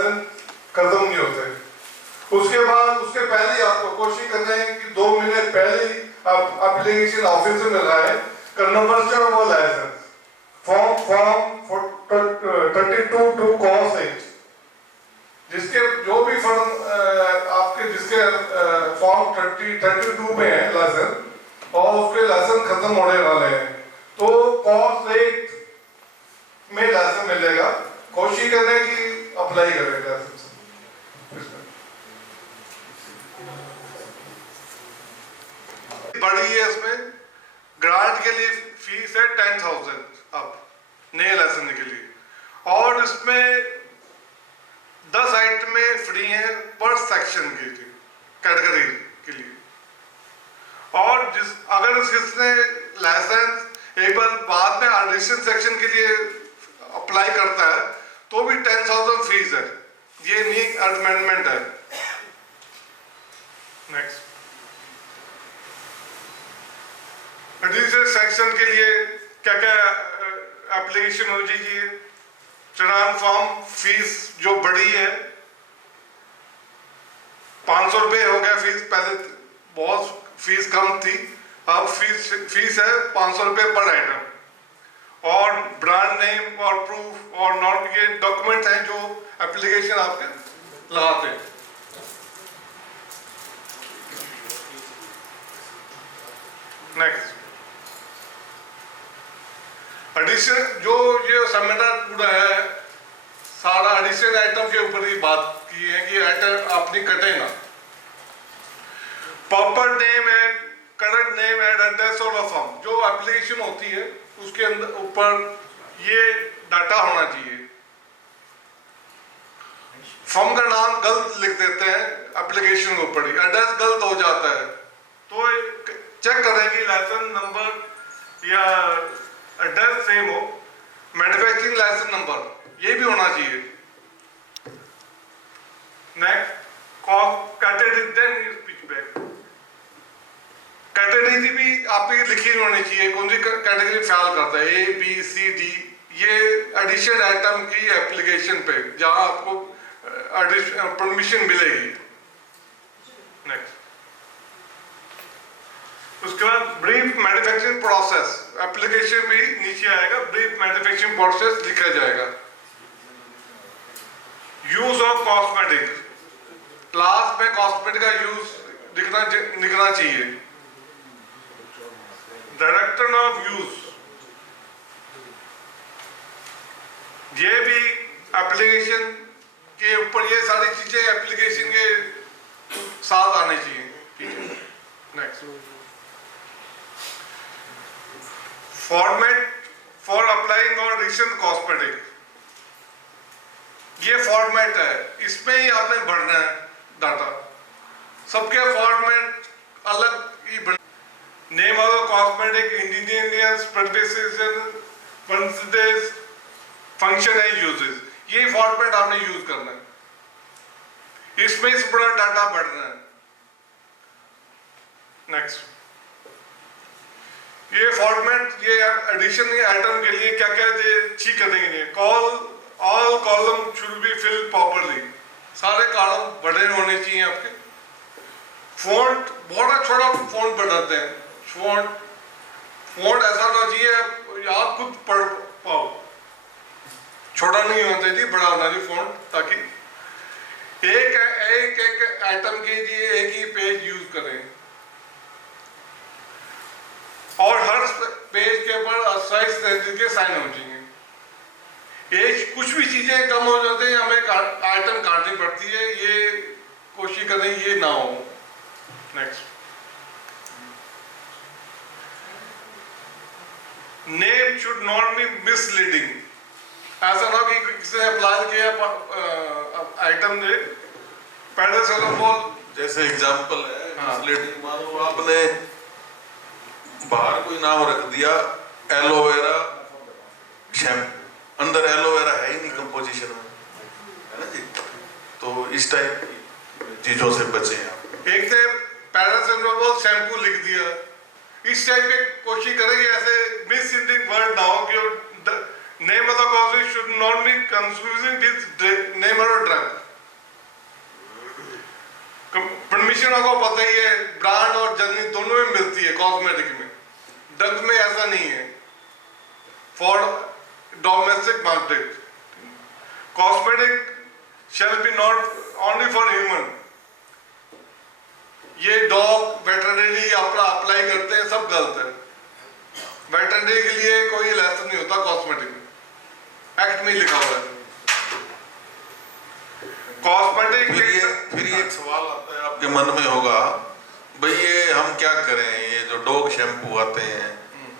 Licence खत्म नहीं होते। उसके बाद उसके पहले ही आपको कोशिश करना है कि 2 महीने पहले ही आप एप्लीकेशन ऑफिस में लगाए, कन्वर्जन वो लाइसेंस फॉर्म 32 टू कॉस 8, जिसके जो भी फॉर्म आपके जिसके फॉर्म 32 में है लाइसेंस और उसके लाइसेंस खत्म होने वाले हैं, तो कॉस 8 में लाइसेंस मिलेगा। कोशिश करें कि अप्लाई करें लाइसेंस। बड़ी है, इसमें ग्रांट के लिए फीस है 10,000 अब नए लाइसेंस के लिए, और इसमें 10 आइटमें फ्री हैं पर सेक्शन के लिए, कैटेगरी के लिए। और अगर जिसने लाइसेंस एक बार बाद में एडिशन सेक्शन के लिए अप्लाई करता है तो भी 10,000 फीस है। ये न्यू अमेंडमेंट है। नेक्स्ट, एडिशन सेक्शन के लिए क्या क्या एप्लीकेशन होनी चाहिए? चलान फॉर्म फीस जो बड़ी है 500 रुपये हो गया फीस, पहले बहुत फीस कम थी, अब फीस है 500 रुपये पर आइटम। और ब्रांड नेम और प्रूफ और नॉन के डॉक्यूमेंट हैं जो एप्लीकेशन आपके लगाते हैं। नेक्स्ट, एडिशन जो ये सेमिनार पूरा है सारा एडिशन आइटम के ऊपर ही बात की है कि आइटम अपनी कटे ना। प्रॉपर नेम है, करंट नेम है, एड्रेस और फॉर्म जो एप्लीकेशन होती है उसके अंदर ऊपर ये डाटा होना चाहिए। फॉर्म का नाम गलत लिख देते हैं एप्लीकेशन के ऊपर ही, एड्रेस गलत हो जाता है, तो चेक करें कि लाइसेंस नंबर या एड्रेस सेम हो। मैन्युफैक्चरिंग लाइसेंस नंबर ये भी होना चाहिए। नेक्स्ट, कैटेगरी भी आपकी लिखी होनी चाहिए, कौन सी कैटेगरी ख्याल करता है, ए बी सी डी। ये एडिशन आइटम की एप्लीकेशन पे जहां आपको परमिशन मिलेगी। नेक्स्ट, उसके बाद ब्रीफ मैन्युफैक्चरिंग प्रोसेस एप्लीकेशन भी नीचे आएगा, ब्रीफ मैन्युफैक्चरिंग प्रोसेस लिखा जाएगा। यूज ऑफ कॉस्मेटिक, लास्ट में कॉस्मेटिक का यूज दिखना चाहिए। डायरेक्टर ऑफ यूज, ये भी एप्लीकेशन के ऊपर ये सारी चीजें एप्लीकेशन के साथ आनी चाहिए। नेक्स्ट, फॉर्मेट फॉर अप्लाइंग और एडिशन कॉस्मेटिक, ये फॉर्मेट है, इसमें ही आपने भरना है डाटा। सबके फॉर्मेट अलग ही बन। Name of the cosmetic, ingredients, percentage, function and uses, ये फॉर्मेट आपने यूज करना है, इसमें इस पूरा डाटा भरना है। नेक्स्ट, ये फॉर्मेट ये एडिशन आइटम के लिए क्या क्या चीज करेंगे? All column should be fill properly, सारे कॉलम बड़े होने चाहिए आपके। फॉन्ट बहुत छोटा फॉन्ट बढ़ाते हैं, फॉन्ट ऐसा होना चाहिए आप खुद पढ़ पाओ, छोटा नहीं होना चाहिए, बड़ा होना चाहिए फॉन्ट, ताकि एक आइटम के लिए एक ही पेज यूज करें। और हर पेज के ऊपर साइज के साइन हो चाहिए। एज कुछ भी चीजें कम हो जाते हैं, हमें आइटम काटनी पड़ती है, ये कोशिश करें ये ना हो। Next, name should not be misleading, ऐसा ना कि किसी ने अप्लाई किया आइटम दे पैरासिटामोल जैसे एग्जांपल है। मिसलीडिंग मानो आपने बाहर कोई नाम रख दिया एलोवेरा शैम्पू, अंदर एलोवेरा है ही नहीं कंपोजिशन में, है ना जी। तो इस टाइप की चीजों से बचे आप। एक से पैरासिटामोल शैम्पू लिख दिया, इस टाइप के कोशिश करेंगे ऐसे मिसलीडिंग वर्ड ना हो कि Name of the cause should not be confusing with name or drug. Permission आपको पता ही है, ब्रांड और जनरल दोनों में मिलती है कॉस्मेटिक में, ड्रग्स में ऐसा नहीं है। For domestic market cosmetic shall be not only for human. ये डॉग वेटरनरी अपना अप्लाई करते हैं, सब गलत है। वेटरनरी के लिए कोई लाइसेंस नहीं होता कॉस्मेटिक में, एक्ट में लिखा हुआ है। कॉस्मेटिक फिर ये एक सवाल आता है आपके मन में होगा, भाई ये हम क्या करें, ये जो डॉग शैम्पू आते हैं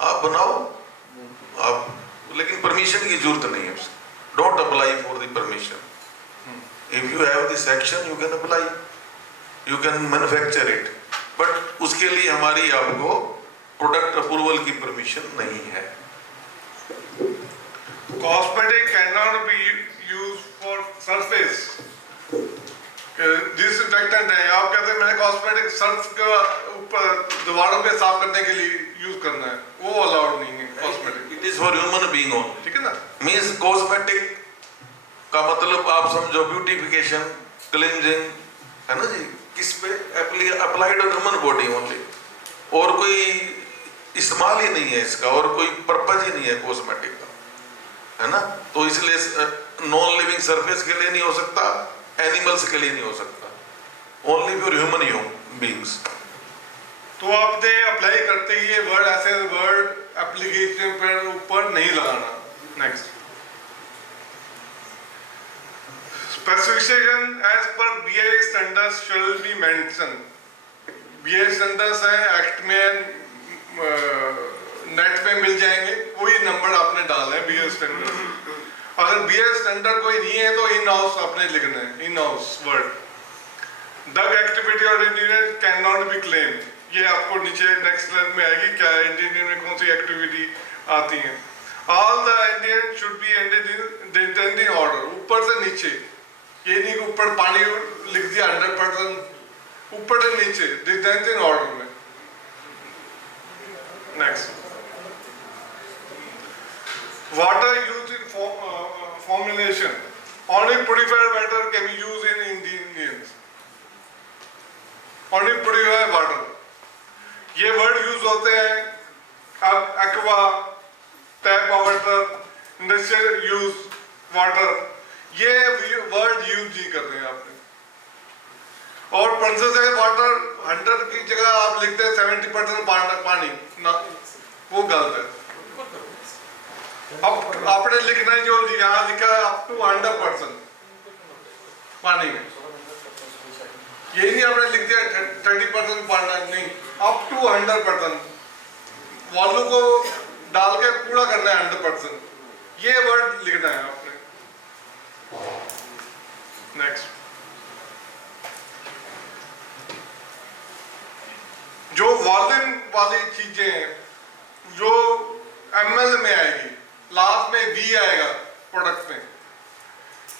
आप बनाओ आप, लेकिन परमिशन की जरूरत नहीं है उसकी। Don't apply for the permission, if you have the section you can apply, you can manufacture it, but उसके लिए हमारी आपको प्रोडक्ट अप्रूवल की परमिशन नहीं है। Cosmetic can not B use for surface disinfectant है। आप कहते हैं मैंने कॉस्मेटिक सर्फ के ऊपर दीवारों पे साफ करने के लिए यूज करना है, वो अलाउड नहीं है cosmetic. It is for human being only, ठीक है ना। मींस कॉस्मेटिक का मतलब आप समझो ब्यूटिफिकेशन, क्लींजिंग, है ना जी, किस पे applied on human body only, और कोई इस्तेमाल ही नहीं है इसका, और कोई पर्पज ही नहीं है कॉस्मेटिक का, है ना। तो इसलिए नॉन लिविंग सरफेस के लिए नहीं हो सकता, एनिमल्स के लिए नहीं हो सकता, ओनली फॉर ह्यूमन बीइंग्स। तो आपने अप्लाई करते ही ये वर्ड ऐसे वर्ड एप्लीकेशन पर ऊपर नहीं लगाना। Next, specification as per BI standards shall be mention. BI standards है एक्ट में, नेट पे मिल जाएंगे, वही नंबर आपने डालना है बीआई स्टैंडर्ड। अगर बीआई स्टैंडर्ड कोई नहीं है तो इन हाउस आपने लिखना है, in house word. Drug activity और engineer can not be claim, ये आपको नीचे नेक्स्ट लाइन में आएगी क्या इंजीनियर में कौन सी एक्टिविटी आती है। All the Indian should be ended in descending order, ऊपर से नीचे, ये नहीं कि ऊपर पानी लिख दिया 100%, ऊपर से नीचे डिटेंडिंग ऑर्डर में। Next, water used in formulation, only purified water can be used in Indians, only purified water। ये वर्ड यूज होते हैं अब aqua, tap water, industrial use water, ये वर्ड यूज नहीं कर रहे हैं आपने। और प्रोसेस्ड वाटर 100 की जगह आप लिखते हैं 70% पानी ना, वो गलत है। अब आपने लिखना है जो यहाँ लिखा है अप टू 100% पानी में, ये नहीं आपने लिख दिया 30% पानी, नहीं, अप टू 100%, वॉल्यूम को डाल के पूरा करना है 100%, ये वर्ड लिखना है आपने। नेक्स्ट, जो वॉल्यूम वाली चीजें जो ml में आएगी, लास्ट में V आएगा प्रोडक्ट में,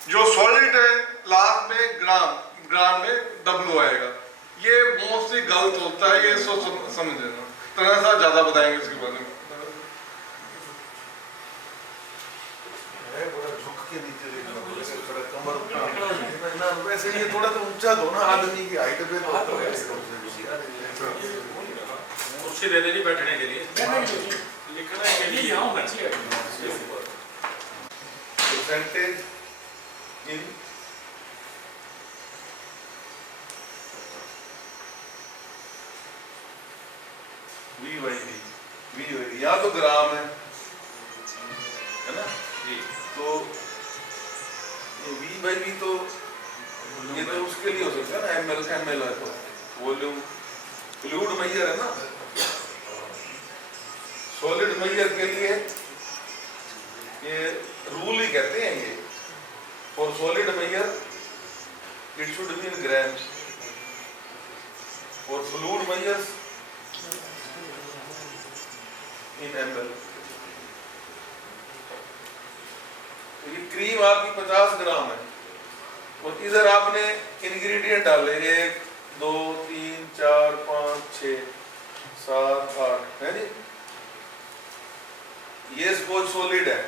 जो सॉलिड है लास्ट में ग्राम में W आएगा, ये मोस्टली गलत होता है, ये समझ लेना। तो ऐसा ज्यादा बताएंगे इसके बारे में। वैसे ये थोड़ा तो ऊंचा दो ना, आदमी की हाइट पे तो कुर्सी दे देनी बैठने के लिए, लिखने के लिए परसेंटेज इन वी या तो ग्राम है ना जी, तो V/V तो ये तो उसके लिए हो सकता है ना, ml है तो वॉल्यूम, फ्लूइड मेजर है ना, सॉलिड मेजर के लिए ये रूल ही कहते हैं ये, for solid measure it should be in grams, for fluid measures in ml। तो ये क्रीम आपकी 50 ग्राम है, और इधर आपने इंग्रेडिएंट डाले 1 2 3 4 5 6 7 8 है जी, ये सपोज सॉलिड है,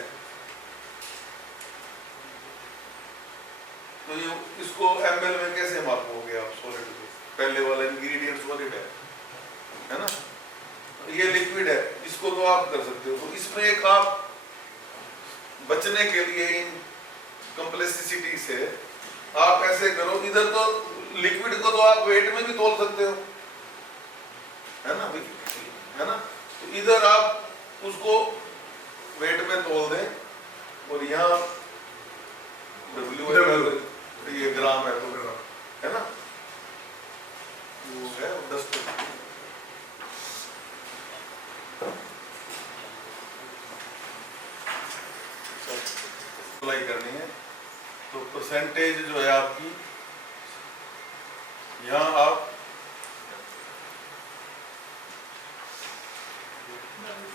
तो ये इसको ml में कैसे मापोगे आप सॉलिड को? पहले वाला इंग्रेडिएंट सॉलिड है ना, ये लिक्विड है, इसको तो आप कर सकते हो। तो इसमें एक आप बचने के लिए इन कॉम्प्लेक्सिटी से आप ऐसे करो, इधर तो लिक्विड को तो आप वेट में भी तोल सकते हो, है ना भाई, है ना। तो इधर आप उसको वेट में तोल दें और यहाँ W ये ग्राम है, तो है ना, वो है 10 अप्लाई करनी है। तो परसेंटेज जो है आपकी यहाँ आप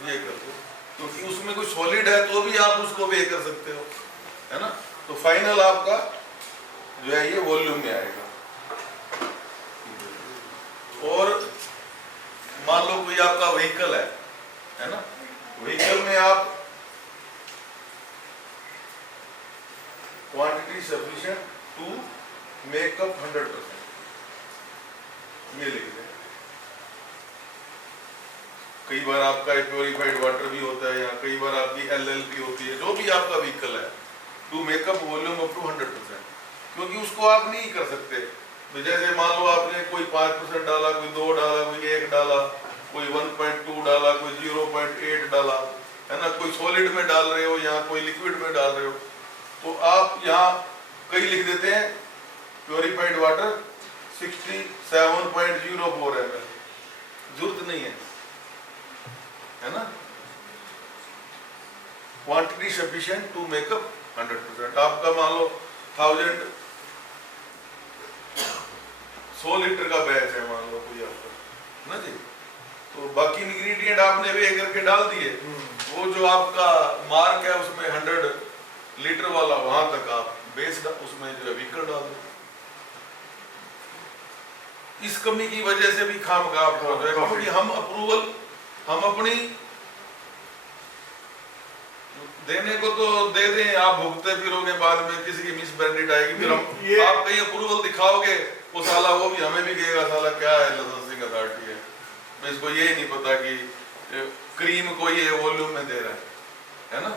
ये कर दो, क्योंकि उसमें कोई सॉलिड है तो भी आप उसको वे कर सकते हो, है ना। तो फाइनल आपका जो है ये वॉल्यूम में आएगा। और मान लो कोई आपका व्हीकल है ना, व्हीकल में आप quantity sufficient to make up 100%, ये लिख दें। कई बार आपका प्योरीफाइड वाटर भी होता है, या कई बार आपकी LLP होती है, जो भी आपका व्हीकल है, to make up volume up to 100%, क्योंकि उसको आप नहीं कर सकते। तो जैसे मान लो आपने कोई 5% डाला, कोई 2 डाला, कोई 1 डाला, कोई 1.2 डाला, कोई 0.8 डाला, है ना, कोई सॉलिड में डाल रहे हो या कोई लिक्विड में डाल रहे हो, तो आप यहाँ कई लिख देते हैं प्योरीफाइड वाटर 67.04 ml, जरूरत नहीं है ना। Quantity sufficient to make up 100%। आपका मान लो 100 लीटर का बैच है, मान लो कोई आपका ना जी, तो बाकी इंग्रेडिएंट आपने वे करके डाल दिए, वो जो आपका मार्क है उसमें 100 लीटर वाला, वहां तक आप बेस उसमें जो है व्हीकल डाल दो। इस कमी की वजह से भी खामखा आपको हो जाएगा, क्योंकि हम अपनी देने को तो दे दें, आप भुगते फिरोगे, बाद में किसी की मिस ब्रांडेड आएगी, फिर हम आप कहीं अप्रूवल दिखाओगे, वो साला वो भी हमें भी कहेगा साला क्या है, लाइसेंसिंग अथॉरिटी है, मैं इसको ये नहीं पता कि क्रीम को ये वॉल्यूम में दे रहा है ना।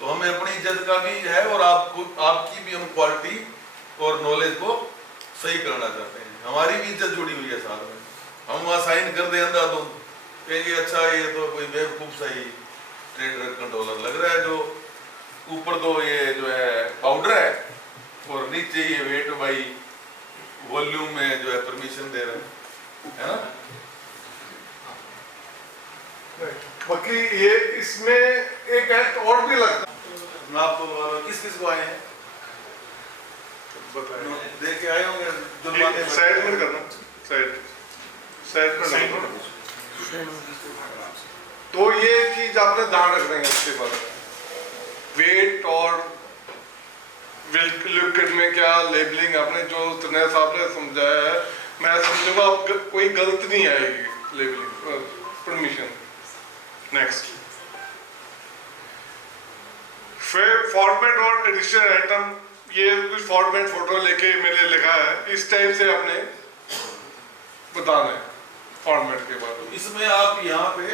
तो हमें अपनी इज्जत का भी है, और आपकी भी हम क्वालिटी और नॉलेज को सही करना चाहते हैं। हमारी भी इज्जत जुड़ी हुई है साथ में। हम वहाँ साइन कर दे अंधाधुंध, कहेंगे अच्छा ये तो कोई बेवकूफ सही ट्रेड ड्रग कंट्रोलर लग रहा है, जो ऊपर तो ये जो है पाउडर है और नीचे ये वेट बाई वॉल्यूम में जो है परमिशन दे रहे हैं, है ना। बाकी ये इसमें एक एक्ट और भी लगता है। नाप तो किस को आए हैं दे के आए होंगे, जुर्माने साइड में करना, साइड में तो ये चीज आपने ध्यान रखना है। इसके बाद वेट और लिक्विड में क्या लेबलिंग आपने जो तनय साहब ने समझाया है, मैं समझूंगा अब कोई गलत नहीं आएगी लेबलिंग परमिशन। नेक्स्ट फिर फॉर्मेट और एडिशन आइटम, ये कुछ फॉर्मेट फोटो लेके मैंने लिखा है, इस टाइप से आपने बताना है फॉर्मेट के बाद। इसमें आप यहाँ पे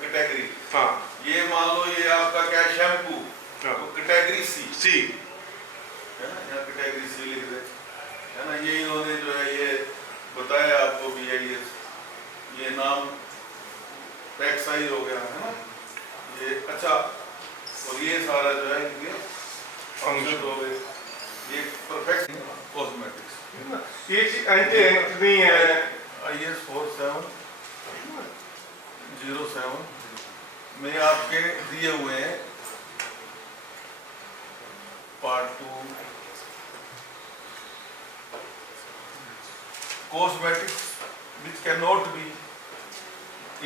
कैटेगरी, हाँ, ये मान लो ये आपका क्या शैम्पू, तो कैटेगरी सी है ना, यहाँ कैटेगरी सी लिख दे, है ना। ये इन्होंने जो है ये बताया आपको भी है, ये नाम पैक साइज हो गया, है ना ये, अच्छा। और ये सारा जो है इनके फंक्शन हो गए, ये परफेक्ट कॉस्मेटिक्स। ये चीज एंटी नहीं है। IS 4707 में आपके दिए हुए हैं part 2 cosmetics which cannot be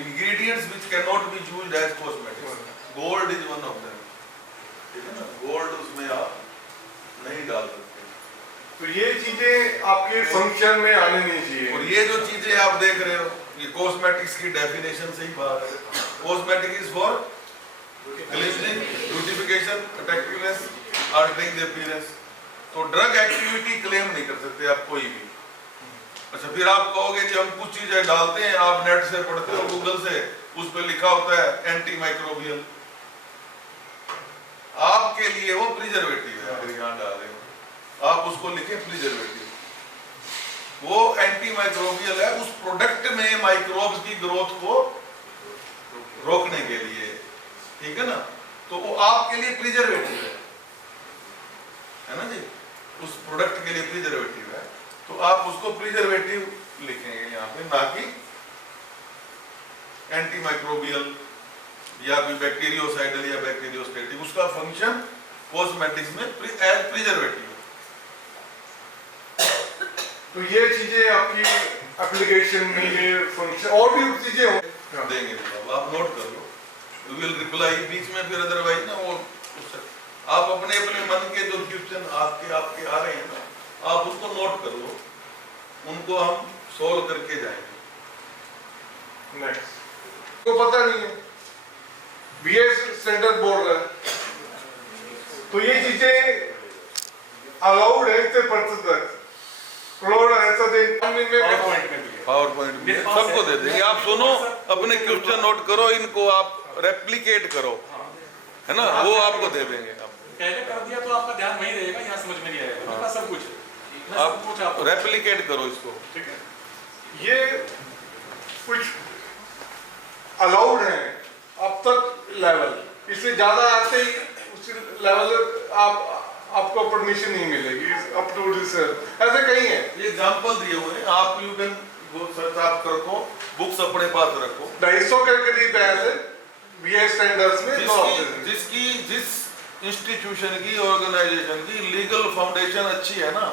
ingredients which cannot be used as cosmetics. Gold is one of them, ठीक है ना, गोल्ड उसमें आप नहीं डाल सकते। तो ये चीजें आपके फंक्शन में आने नहीं चाहिए। और ये जो चीजें आप देख रहे हो, ये कॉस्मेटिक्स की डेफिनेशन से ही बात है। Cosmetic is for glistening, beautification, attractiveness, altering the appearance, तो ड्रग एक्टिविटी क्लेम नहीं कर सकते आप कोई भी। अच्छा, फिर आप कहोगे कि हम कुछ चीजें डालते हैं, आप नेट से पढ़ते हो, गूगल से, उस पर लिखा होता है एंटी माइक्रोबियल, आपके लिए वो प्रिजर्वेटिव है। अगर यहाँ डाल रहे हो आप उसको लिखे प्रिजर्वेटिव, वो एंटी माइक्रोबियल है, उस प्रोडक्ट में माइक्रोब्स की ग्रोथ को रोकने के लिए, ठीक है ना। तो वो आपके लिए प्रिजर्वेटिव है ना जी, उस प्रोडक्ट के लिए प्रिजर्वेटिव है, तो आप उसको प्रिजर्वेटिव लिखेंगे यहाँ पे, ना कि एंटी माइक्रोबियल या कोई बैक्टीरियोसाइडल या बैक्टीरियोस्टेटिक। उसका फंक्शन कॉस्मेटिक्स में एज प्रिजर्वेटिव। तो ये चीजें आपकी एप्लीकेशन में ये फंक्शन और भी चीजें हो देंगे, आप नोट कर लो, विल रिप्लाई बीच में, फिर अदरवाइज ना वो आप अपने अपने मन के जो क्वेश्चन आपके आ रहे हैं ना, आप उसको नोट कर लो, उनको हम सोल्व करके जाएंगे। नेक्स्ट को पता नहीं है, बीएस स्टैंडर्ड बोल रहा है, तो ये चीजें अलाउड है इससे परचेज तक क्लोर ऐसा दे पावर पॉइंट में सबको दे देंगे। आप सुनो, अपने क्वेश्चन नोट करो, इनको आप रेप्लिकेट करो, है ना, वो आपको दे देंगे। पहले कर दिया तो आपका ध्यान वहीं रहेगा, यहाँ समझ में नहीं आएगा। मेरे पास सब कुछ है, आप रेप्लिकेट करो इसको, ठीक है। ये कुछ अलाउड है अब तक लेवल, इससे ज्यादा आते ही उस लेवल आपको परमिशन नहीं मिलेगी अप टू रिसर्च। ऐसे कई हैं, ये एग्जांपल दिए हुए हैं, आप यू कैन गो सर्च आप करो, बुक्स अपने पास रखो। 250 के करीब है ऐसे बीएस स्टैंडर्ड्स में। जिसकी जिस इंस्टीट्यूशन की, ऑर्गेनाइजेशन की लीगल फाउंडेशन अच्छी है ना,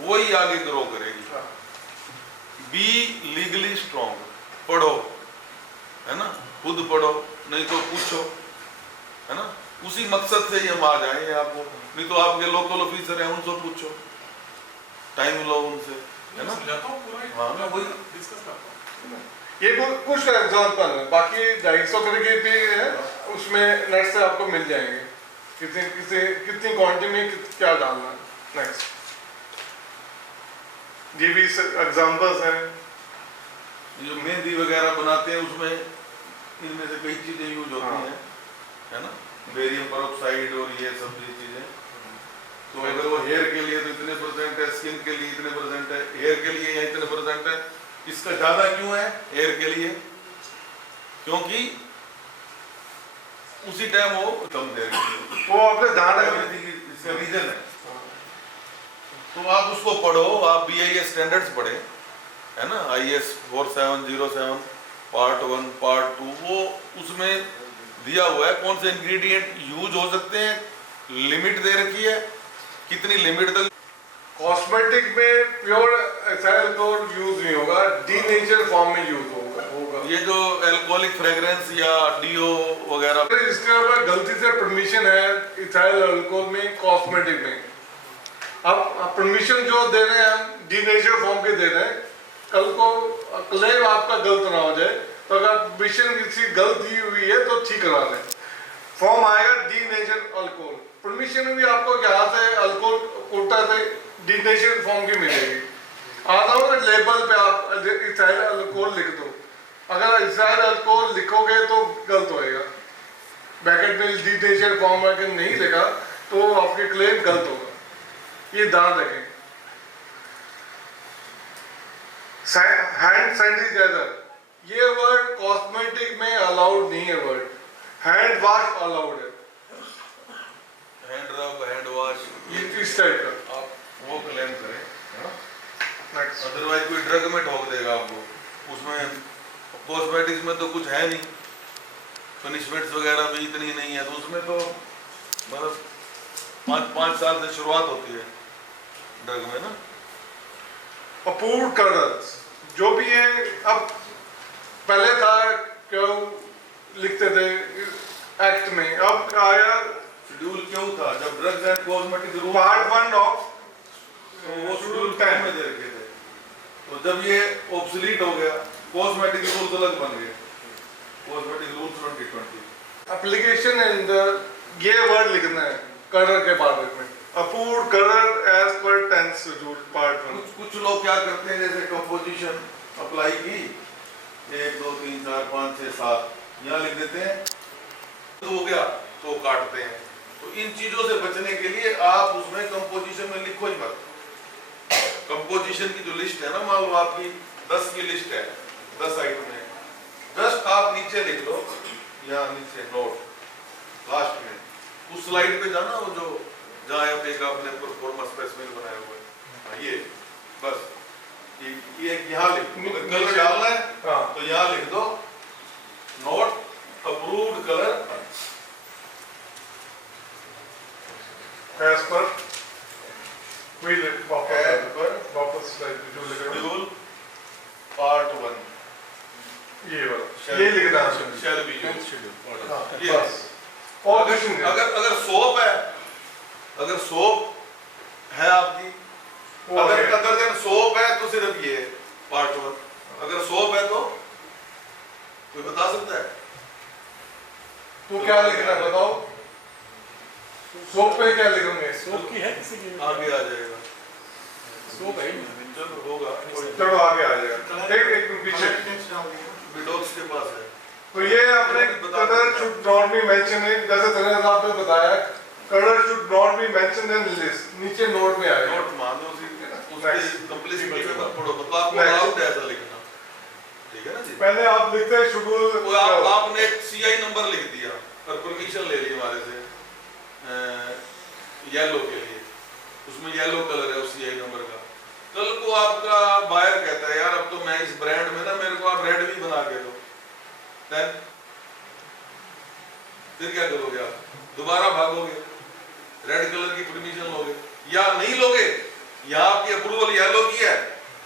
वही आगे ग्रो करेगी। बी लीगली स्ट्रॉन्ग, पढ़ो, है ना, खुद पढ़ो, नहीं तो पूछो, है ना, उसी मकसद से ही हम आ जाएंगे आपको। नहीं तो आपके लोकल ऑफिसर हैं, उनसे पूछो, टाइम लो उनसे, है ना। हाँ, मैं वही डिस्कस करता हूँ। ये कुछ एग्जाम्पल है, बाकी 250 के भी है, उसमें नेट से आपको मिल जाएंगे कितनी क्वांटिटी में क्या डालना है। नेक्स्ट, ये भी एग्जाम्पल्स हैं। जो मेहंदी वगैरह बनाते हैं उसमें इनमें से कई चीजें यूज होती हैं, है ना, बेरियम पेरोक्साइड और ये सब चीजें। तो अगर वो हेयर के लिए तो इतने परसेंट है, स्किन के लिए इतने परसेंट है, हेयर के लिए या इतने परसेंट है, इसका ज्यादा क्यों है हेयर के लिए? क्योंकि उसी टाइम वो कम दे रही है, वो आपने ध्यान रखना, इसका रीजन है। तो आप उसको पढ़ो, आप BIS स्टैंडर्ड्स पढ़े, है ना, IS 4707 पार्ट 1 पार्ट 2, वो उसमें दिया हुआ है कौन से इंग्रेडिएंट यूज हो सकते हैं, लिमिट दे रखी है, कितनी लिमिट तक। कॉस्मेटिक में प्योर एथाइल अल्कोहल यूज नहीं होगा, डीनेचर फॉर्म में यूज होगा। ये जो अल्कोहलिक फ्रेग्रेंस या डीओ वगैरह, इसके ऊपर गलती से परमिशन है इथाइल अल्कोहल में, कॉस्मेटिक में। अब परमिशन जो दे रहे हैं डीनेचर फॉर्म के दे रहे हैं, कल को क्लेम आपका गलत ना हो जाए, तो अगर परमिशन किसी गलती हुई है तो ठीक करा लें, फॉर्म आएगा डीनेचर अल्कोहल। परमिशन भी आपको यहाँ से अल्कोहल कोटा से डीनेचर फॉर्म की मिलेगी। आता हो ना लेबल पे आप इथाइल अल्कोहल लिख दो, अगर इथाइल अल्कोहल लिखोगे तो गलत होएगा, ब्रैकेट में डीनेचर फॉर्म अगर नहीं लिखा तो आपके क्लेम गलत होगा, ये ध्यान रखें। हैंड सैनिटाइजर, ये वर्ड कॉस्मेटिक में अलाउड नहीं है, वर्ड हैंड वॉश अलाउड है, हैंड रब, हैंड वॉश, इस टाइप का आप वो क्लेम करें, नेक्स्ट। अदरवाइज कोई ड्रग में ठोक देगा आपको। उसमें कॉस्मेटिक्स में तो कुछ है नहीं, पनिशमेंट्स वगैरह भी इतनी नहीं है, तो उसमें तो मतलब 5 साल से शुरुआत होती है ड्रग में ना। अप्रूव्ड कलर्स जो भी है, अब पहले था क्यों लिखते थे एक्ट में, अब आया शेड्यूल क्यों था, जब drugs and cosmetic rule part 1 of, तो वो शेड्यूल 10 में दे रखे थे, तो जब ये ऑब्सोलीट हो गया, कॉस्मेटिक रूल्स अलग बन गए, कॉस्मेटिक रूल्स 2020। एप्लीकेशन अंदर ये वर्ड लिखना है कलर के बारे में, approved color as per tenth schedule part 1. कुछ लोग क्या करते हैं, जैसे कंपोजिशन अप्लाई की 1 2 3 4 5 6 7 यहाँ लिख देते हैं, तो हो गया तो काटते हैं। तो इन चीजों से बचने के लिए आप उसमें कंपोजिशन में लिखो ही मत। कंपोजिशन की जो लिस्ट है ना, मान लो आपकी 10 की लिस्ट है, 10 आइटम है, जस्ट आप नीचे लिख लो, यहाँ नीचे नोट लास्ट में, उस स्लाइड पे जाना, वो जो जहाँ एक आपने परफॉर्मेंस स्पेसिफिक बनाया हुआ है, ये बस ये यहाँ लिख, अगर कलर डालना है तो यहाँ लिख दो note approved colour As per वापस slide जो लिख रहा हूँ, शेड्यूल पार्ट 1 ये वाला, ये लिखना है। Shall be used. हाँ, ये बस और कुछ नहीं। अगर सोप है, अगर सोप है आपकी, वो अगर है। अदर देन सोप है तो सिर्फ ये पार्ट 1, अगर सोप है तो कोई बता सकता है? तो क्या लिखना है बताओ, सोप पे क्या लिखोगे? सोप की है किसी की? आगे आ जाएगा, सोप है ही नहीं। चलो होगा, चलो आगे आ जाएगा, एक पीछे। विडोक्स के पास है। तो ये अपने colour should not be mention in, जैसे तरह आपने बताया, colour should not be mention in list, नीचे नोट में आएगा। नोट मान दो उसकी कंप्लीसिटी में मत पढ़ो, मतलब आपको अलाउड है ऐसा लिखना, ठीक है ना जी? पहले आप लिखते हैं शेड्यूल, वो आपने एक सीआई नंबर लिख दिया और परमिशन ले ली हमारे से येलो के लिए, उसमें येलो कलर है उस सीआई नंबर का। कल को आपका बायर कहता है यार अब तो मैं इस ब्रांड में ना, मेरे को आप रेड भी बना के दो, देन फिर क्या करोगे आप? दोबारा भागोगे, रेड कलर की परमिशन लोगे या नहीं लोगे? या आपकी अप्रूवल येलो की है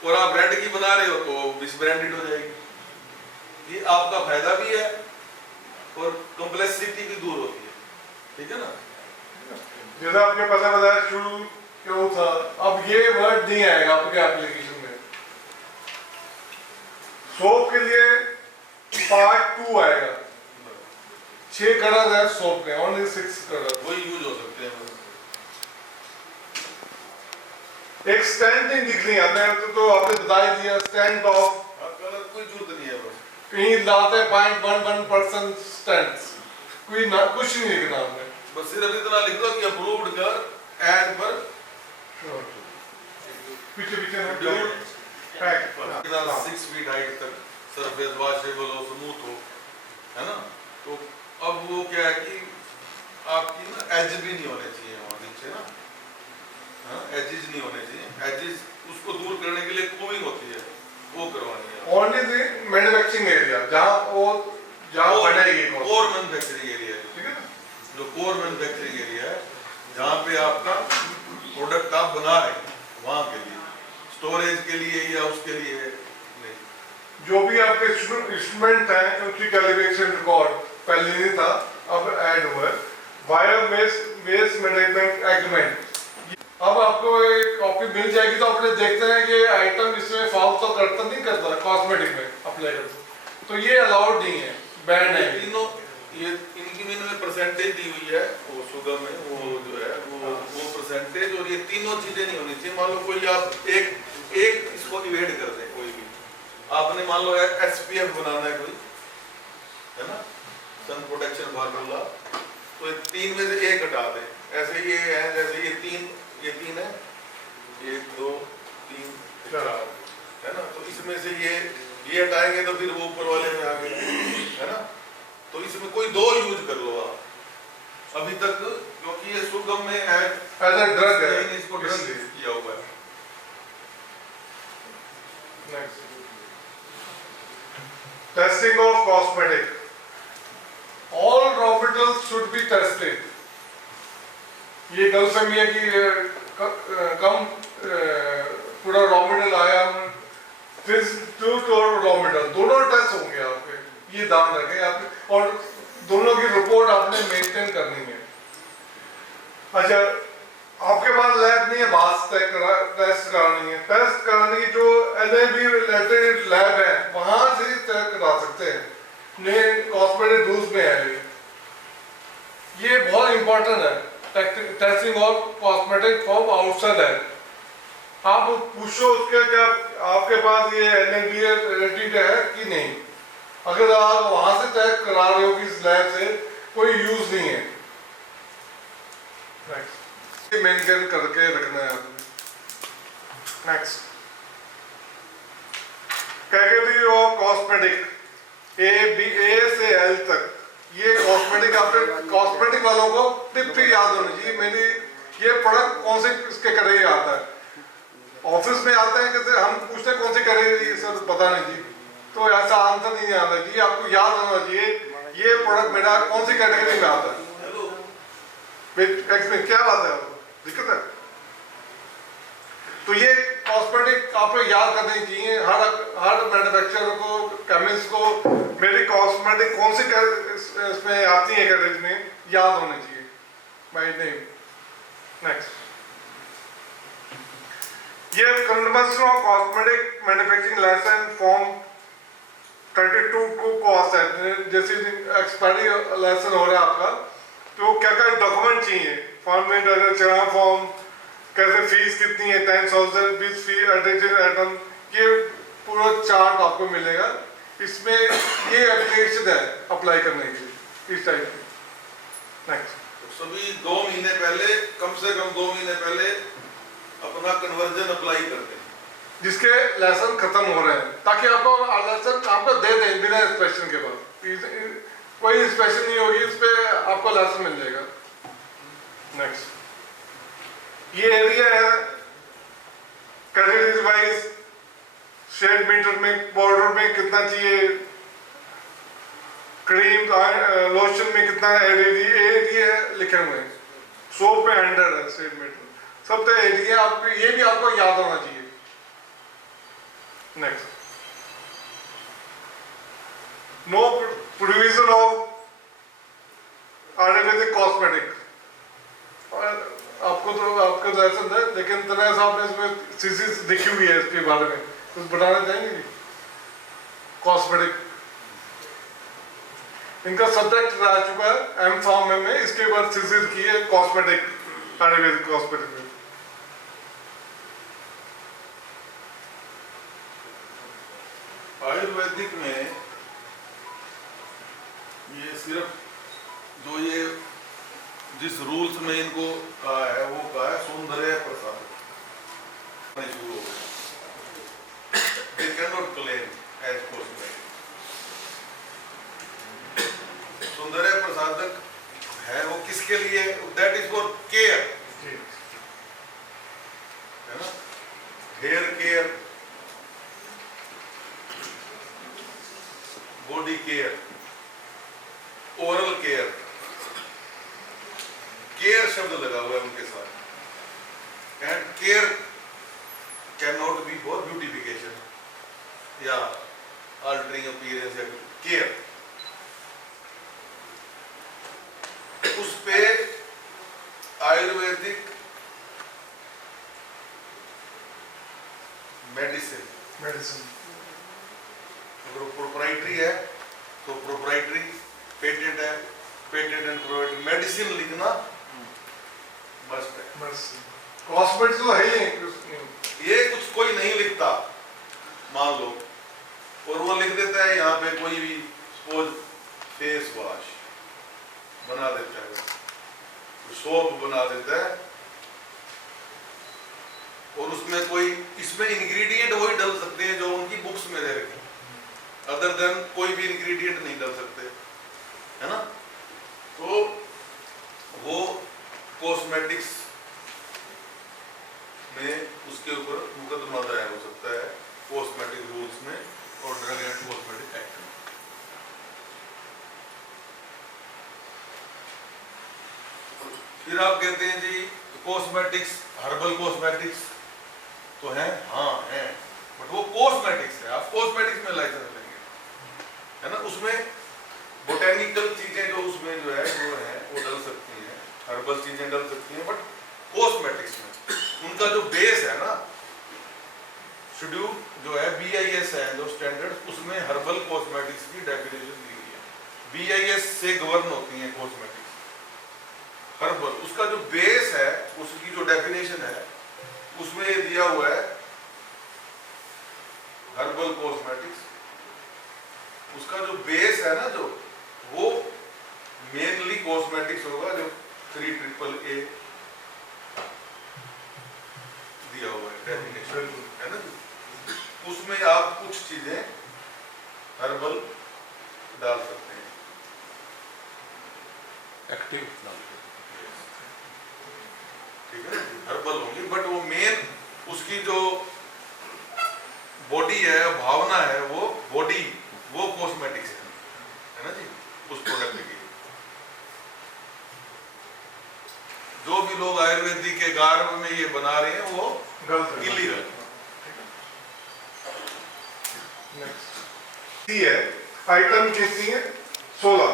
और आप रेड की बना रहे हो तो मिसब्रांडेड हो जाएगी। ये आपका फायदा भी है और कॉम्प्लेक्सिटी भी दूर होती है, ठीक है ना? जैसे आपके पता बताया शुरू क्यों था, अब ये वर्ड नहीं आएगा आपके एप्लीकेशन में। सोप के लिए पार्ट 2 आएगा, 6 कलर है सोप के, ओनली 6 कलर, वही यूज हो सकते हैं। एक स्टैंड नहीं दिखनी आता है तो आपने बता ही दिया, स्टैंड ऑफ, कलर कोई जरूरत नहीं है, बस कहीं लाते हैं 0.11% स्टैंड्स, कोई ना कुछ नहीं लिखना आपने, बस सिर्फ इतना लिख दो कि अप्रूव्ड कर एज पर पीछे पीछे शेड्यूल पैक 6 फीट हाइट तक सरफेस वॉशेबल हो, स्मूथ हो, है ना? तो अब वो क्या है कि आपकी ना एज भी नहीं होने चाहिए वहाँ नीचे ना, एजेस नहीं होने चाहिए, एजेस उसको दूर करने के लिए कूलिंग होती है, वो करवानी है। ओनली द मैन्युफैक्चरिंग एरिया जहाँ बनेगी कोर मैन्युफैक्चरिंग एरिया, ठीक है ना? जो कोर मैन्युफैक्चरिंग एरिया है जहाँ पे आपका प्रोडक्ट आप बना रहे हैं, वहाँ के लिए, स्टोरेज के लिए या उसके लिए नहीं। जो भी आपके इंस्ट्रूमेंट हैं उनकी कैलिब्रेशन रिकॉर्ड पहले नहीं था, अब ऐड हुआ है, बायो वेस्ट मैनेजमेंट एग्रीमेंट। अब आपको एक कॉपी मिल जाएगी तो अपने देखते हैं कि आइटम इसमें फॉल तो करता नहीं करता कॉस्मेटिक में अप्लाई करते, तो ये अलाउड नहीं है, बैन है। तीनों ये इनकी इनमें परसेंटेज दी हुई है, वो शुगर में वो जो है वो परसेंटेज, और ये तीनों चीजें नहीं होनी चाहिए। मान लो कोई आप एक इसको इवेड कर दें, कोई भी आपने मान लो एसपीएफ बनाना है कोई, है ना, सन प्रोटेक्शन फार्मूला, तो 3 में से 1 हटा दें, ऐसे ये है, जैसे ये 3 है, 1 2 3 4 है ना, तो इसमें से ये हटाएंगे तो फिर वो ऊपर वाले में आ गए, है ना? तो इसमें कोई 2 यूज कर लो आप अभी तक, क्योंकि ये सुगम में एज अ ड्रग है, इसको ड्रग किया हुआ है। Testing of cosmetic, all raw materials should be tested. ये गलतफहमी है कि कम पूरा रॉ मटेरियल आया, फिर और रॉ मटेरियल दोनों टेस्ट होंगे आपके, ये ध्यान रखें आप, और दोनों की रिपोर्ट आपने मेंटेन करनी है। अच्छा, आपके पास लैब नहीं है, बास टेस्ट करानी है, टेस्ट कराने की जो NAB रिलेटेड लैब है वहां से टेस्ट करा सकते हैं, नहीं कॉस्मेटिक रूल्स में है ये बहुत इंपॉर्टेंट है testing of cosmetic from outside. आप पूछो उसके क्या आपके पास ये NABL रेटिड है कि नहीं। अगर आप वहां से चेक करा रहे हो कि इस लैब से कोई यूज नहीं है, मेंटेन करके रखना है आपने। Next category of cosmetic A से L तक, ये कॉस्मेटिक आपने कॉस्मेटिक वालों को टिप याद होनी चाहिए मेरी। ये प्रोडक्ट कौन से इसके कैटेगरी आता है, ऑफिस में आते हैं कैसे हम पूछते हैं कौन सी कैटेगरी, सर पता नहीं जी, तो ऐसा आंसर नहीं आता जी। आपको याद होना चाहिए ये प्रोडक्ट मेरा कौन सी कैटेगरी में आता है। क्या बात है, आपको दिक्कत है? तो ये कॉस्मेटिक आपको याद करनी चाहिए हर मैन्युफैक्चरर को, केमिस्ट को, मेरी कॉस्मेटिक कौन सी इसमें आती है कैटेगरी में, याद होनी चाहिए माय नेम। नेक्स्ट ये conversion of cosmetic manufacturing licence form 32 को कॉस्ट है। जैसे एक्सपायरी लाइसेंस हो रहा है आपका, तो क्या क्या डॉक्यूमेंट चाहिए, फॉर्म में चलान फॉर्म, कैसे फीस कितनी है, 10,000 बीस फी एडिशन आइटम, ये पूरा चार्ट आपको मिलेगा। इसमें ये एप्लीकेशन है अप्लाई करने के लिए इस टाइप की। नेक्स्ट सभी 2 महीने पहले, कम से कम 2 महीने पहले अपना कन्वर्जन अप्लाई करते हैं, जिसके लेसन खत्म हो रहे हैं, ताकि आपको लेसन आपको दे दें बिना इंस्पेक्शन के बाद। कोई इंस्पेक्शन नहीं होगी, इस पे आपको लेसन मिल जाएगा। नेक्स्ट ये एरिया है कैटेगरी वाइज, शेड मीटर में, पाउडर में कितना चाहिए, क्रीम लोशन में कितना एरिया लिखे हुए हैं, सोप पे 100 है, शेड मीटर सब तो एरिया आपको, ये भी आपको याद होना चाहिए। Next no provision of Ayurvedic cosmetic, आपको तो आपका लाइसेंस है, लेकिन तनया साहब ने इसमें सीसी लिखी हुई है इसके बारे में, कुछ बताना चाहेंगे? कॉस्मेटिक इनका सब्जेक्ट रह चुका है M फॉर्म में, इसके बाद सीसी की है कॉस्मेटिक, आयुर्वेदिक कॉस्मेटिक में। आयुर्वेदिक में ये सिर्फ जो ये जिस रूल्स में इनको कहा है वो कहा है सौंदर्य प्रसाद शुरू हो गए। They cannot claim as cosmetic। सौंदर्य प्रसाधक है वो किसके लिए, दैट इज फॉर केयर, है ना, hair care, body care, oral care, care शब्द लगा हुआ है उनके साथ। And care can not be for beautification या अल्टरिंग अपीयरेंस, या केयर। उस पे आयुर्वेदिक मेडिसिन अगर प्रोप्राइटरी है तो प्रोप्राइटरी, पेटेंट है पेटेंट एंड प्रोप्राइटरी, मेडिसिन लिखना मस्ट है। कॉस्मेटिक्स तो है ही नहीं, ये कुछ कोई नहीं लिखता मान लो, और वो लिख देता है यहाँ पे कोई भी सपोज फेस वॉश बना देता है, सोप बना देता है, और उसमें कोई इसमें इंग्रेडिएंट वही डाल सकते हैं जो उनकी बुक्स में दे रखे, अदर देन कोई भी इंग्रेडिएंट नहीं डाल सकते, है ना। तो वो कॉस्मेटिक्स में उसके ऊपर मुकदमा दायर हो सकता है कॉस्मेटिक रूल्स में और ड्रग एंड कॉस्मेटिक एक्ट में। फिर आप कहते हैं जी कॉस्मेटिक्स, हर्बल कॉस्मेटिक्स तो हैं, हाँ हैं, बट वो कॉस्मेटिक्स है, आप कॉस्मेटिक्स में लाइसेंस लेंगे, है ना। उसमें बोटेनिकल चीजें जो उसमें जो है वो डल सकती हैं, हर्बल चीजें डल सकती हैं, बट कॉस्मेटिक्स में उनका जो बेस है ना, शेड्यूल जो है BIS है जो स्टैंडर्ड, उसमें हर्बल कॉस्मेटिक्स की डेफिनेशन दी गई है। BIS से गवर्न होती है कॉस्मेटिक्स, हर्बल, उसका जो बेस है, उसकी जो डेफिनेशन है उसमें ये दिया हुआ है हर्बल कॉस्मेटिक्स। उसका जो बेस है ना, जो वो मेनली कॉस्मेटिक्स होगा, जो 3AAA दिया हुआ है डेफिनेशन, है ना। उसमें आप कुछ चीजें हर्बल डाल सकते हैं, एक्टिव ठीक है, हर्बल होंगी, बट वो मेन उसकी जो बॉडी है, भावना है, वो कॉस्मेटिक्स है ना जी, उस प्रोडक्ट की। जो भी लोग आयुर्वेदिक के गार्ब में ये बना रहे हैं वो गलत है। इलीगल है। आइटम कितनी है? 16,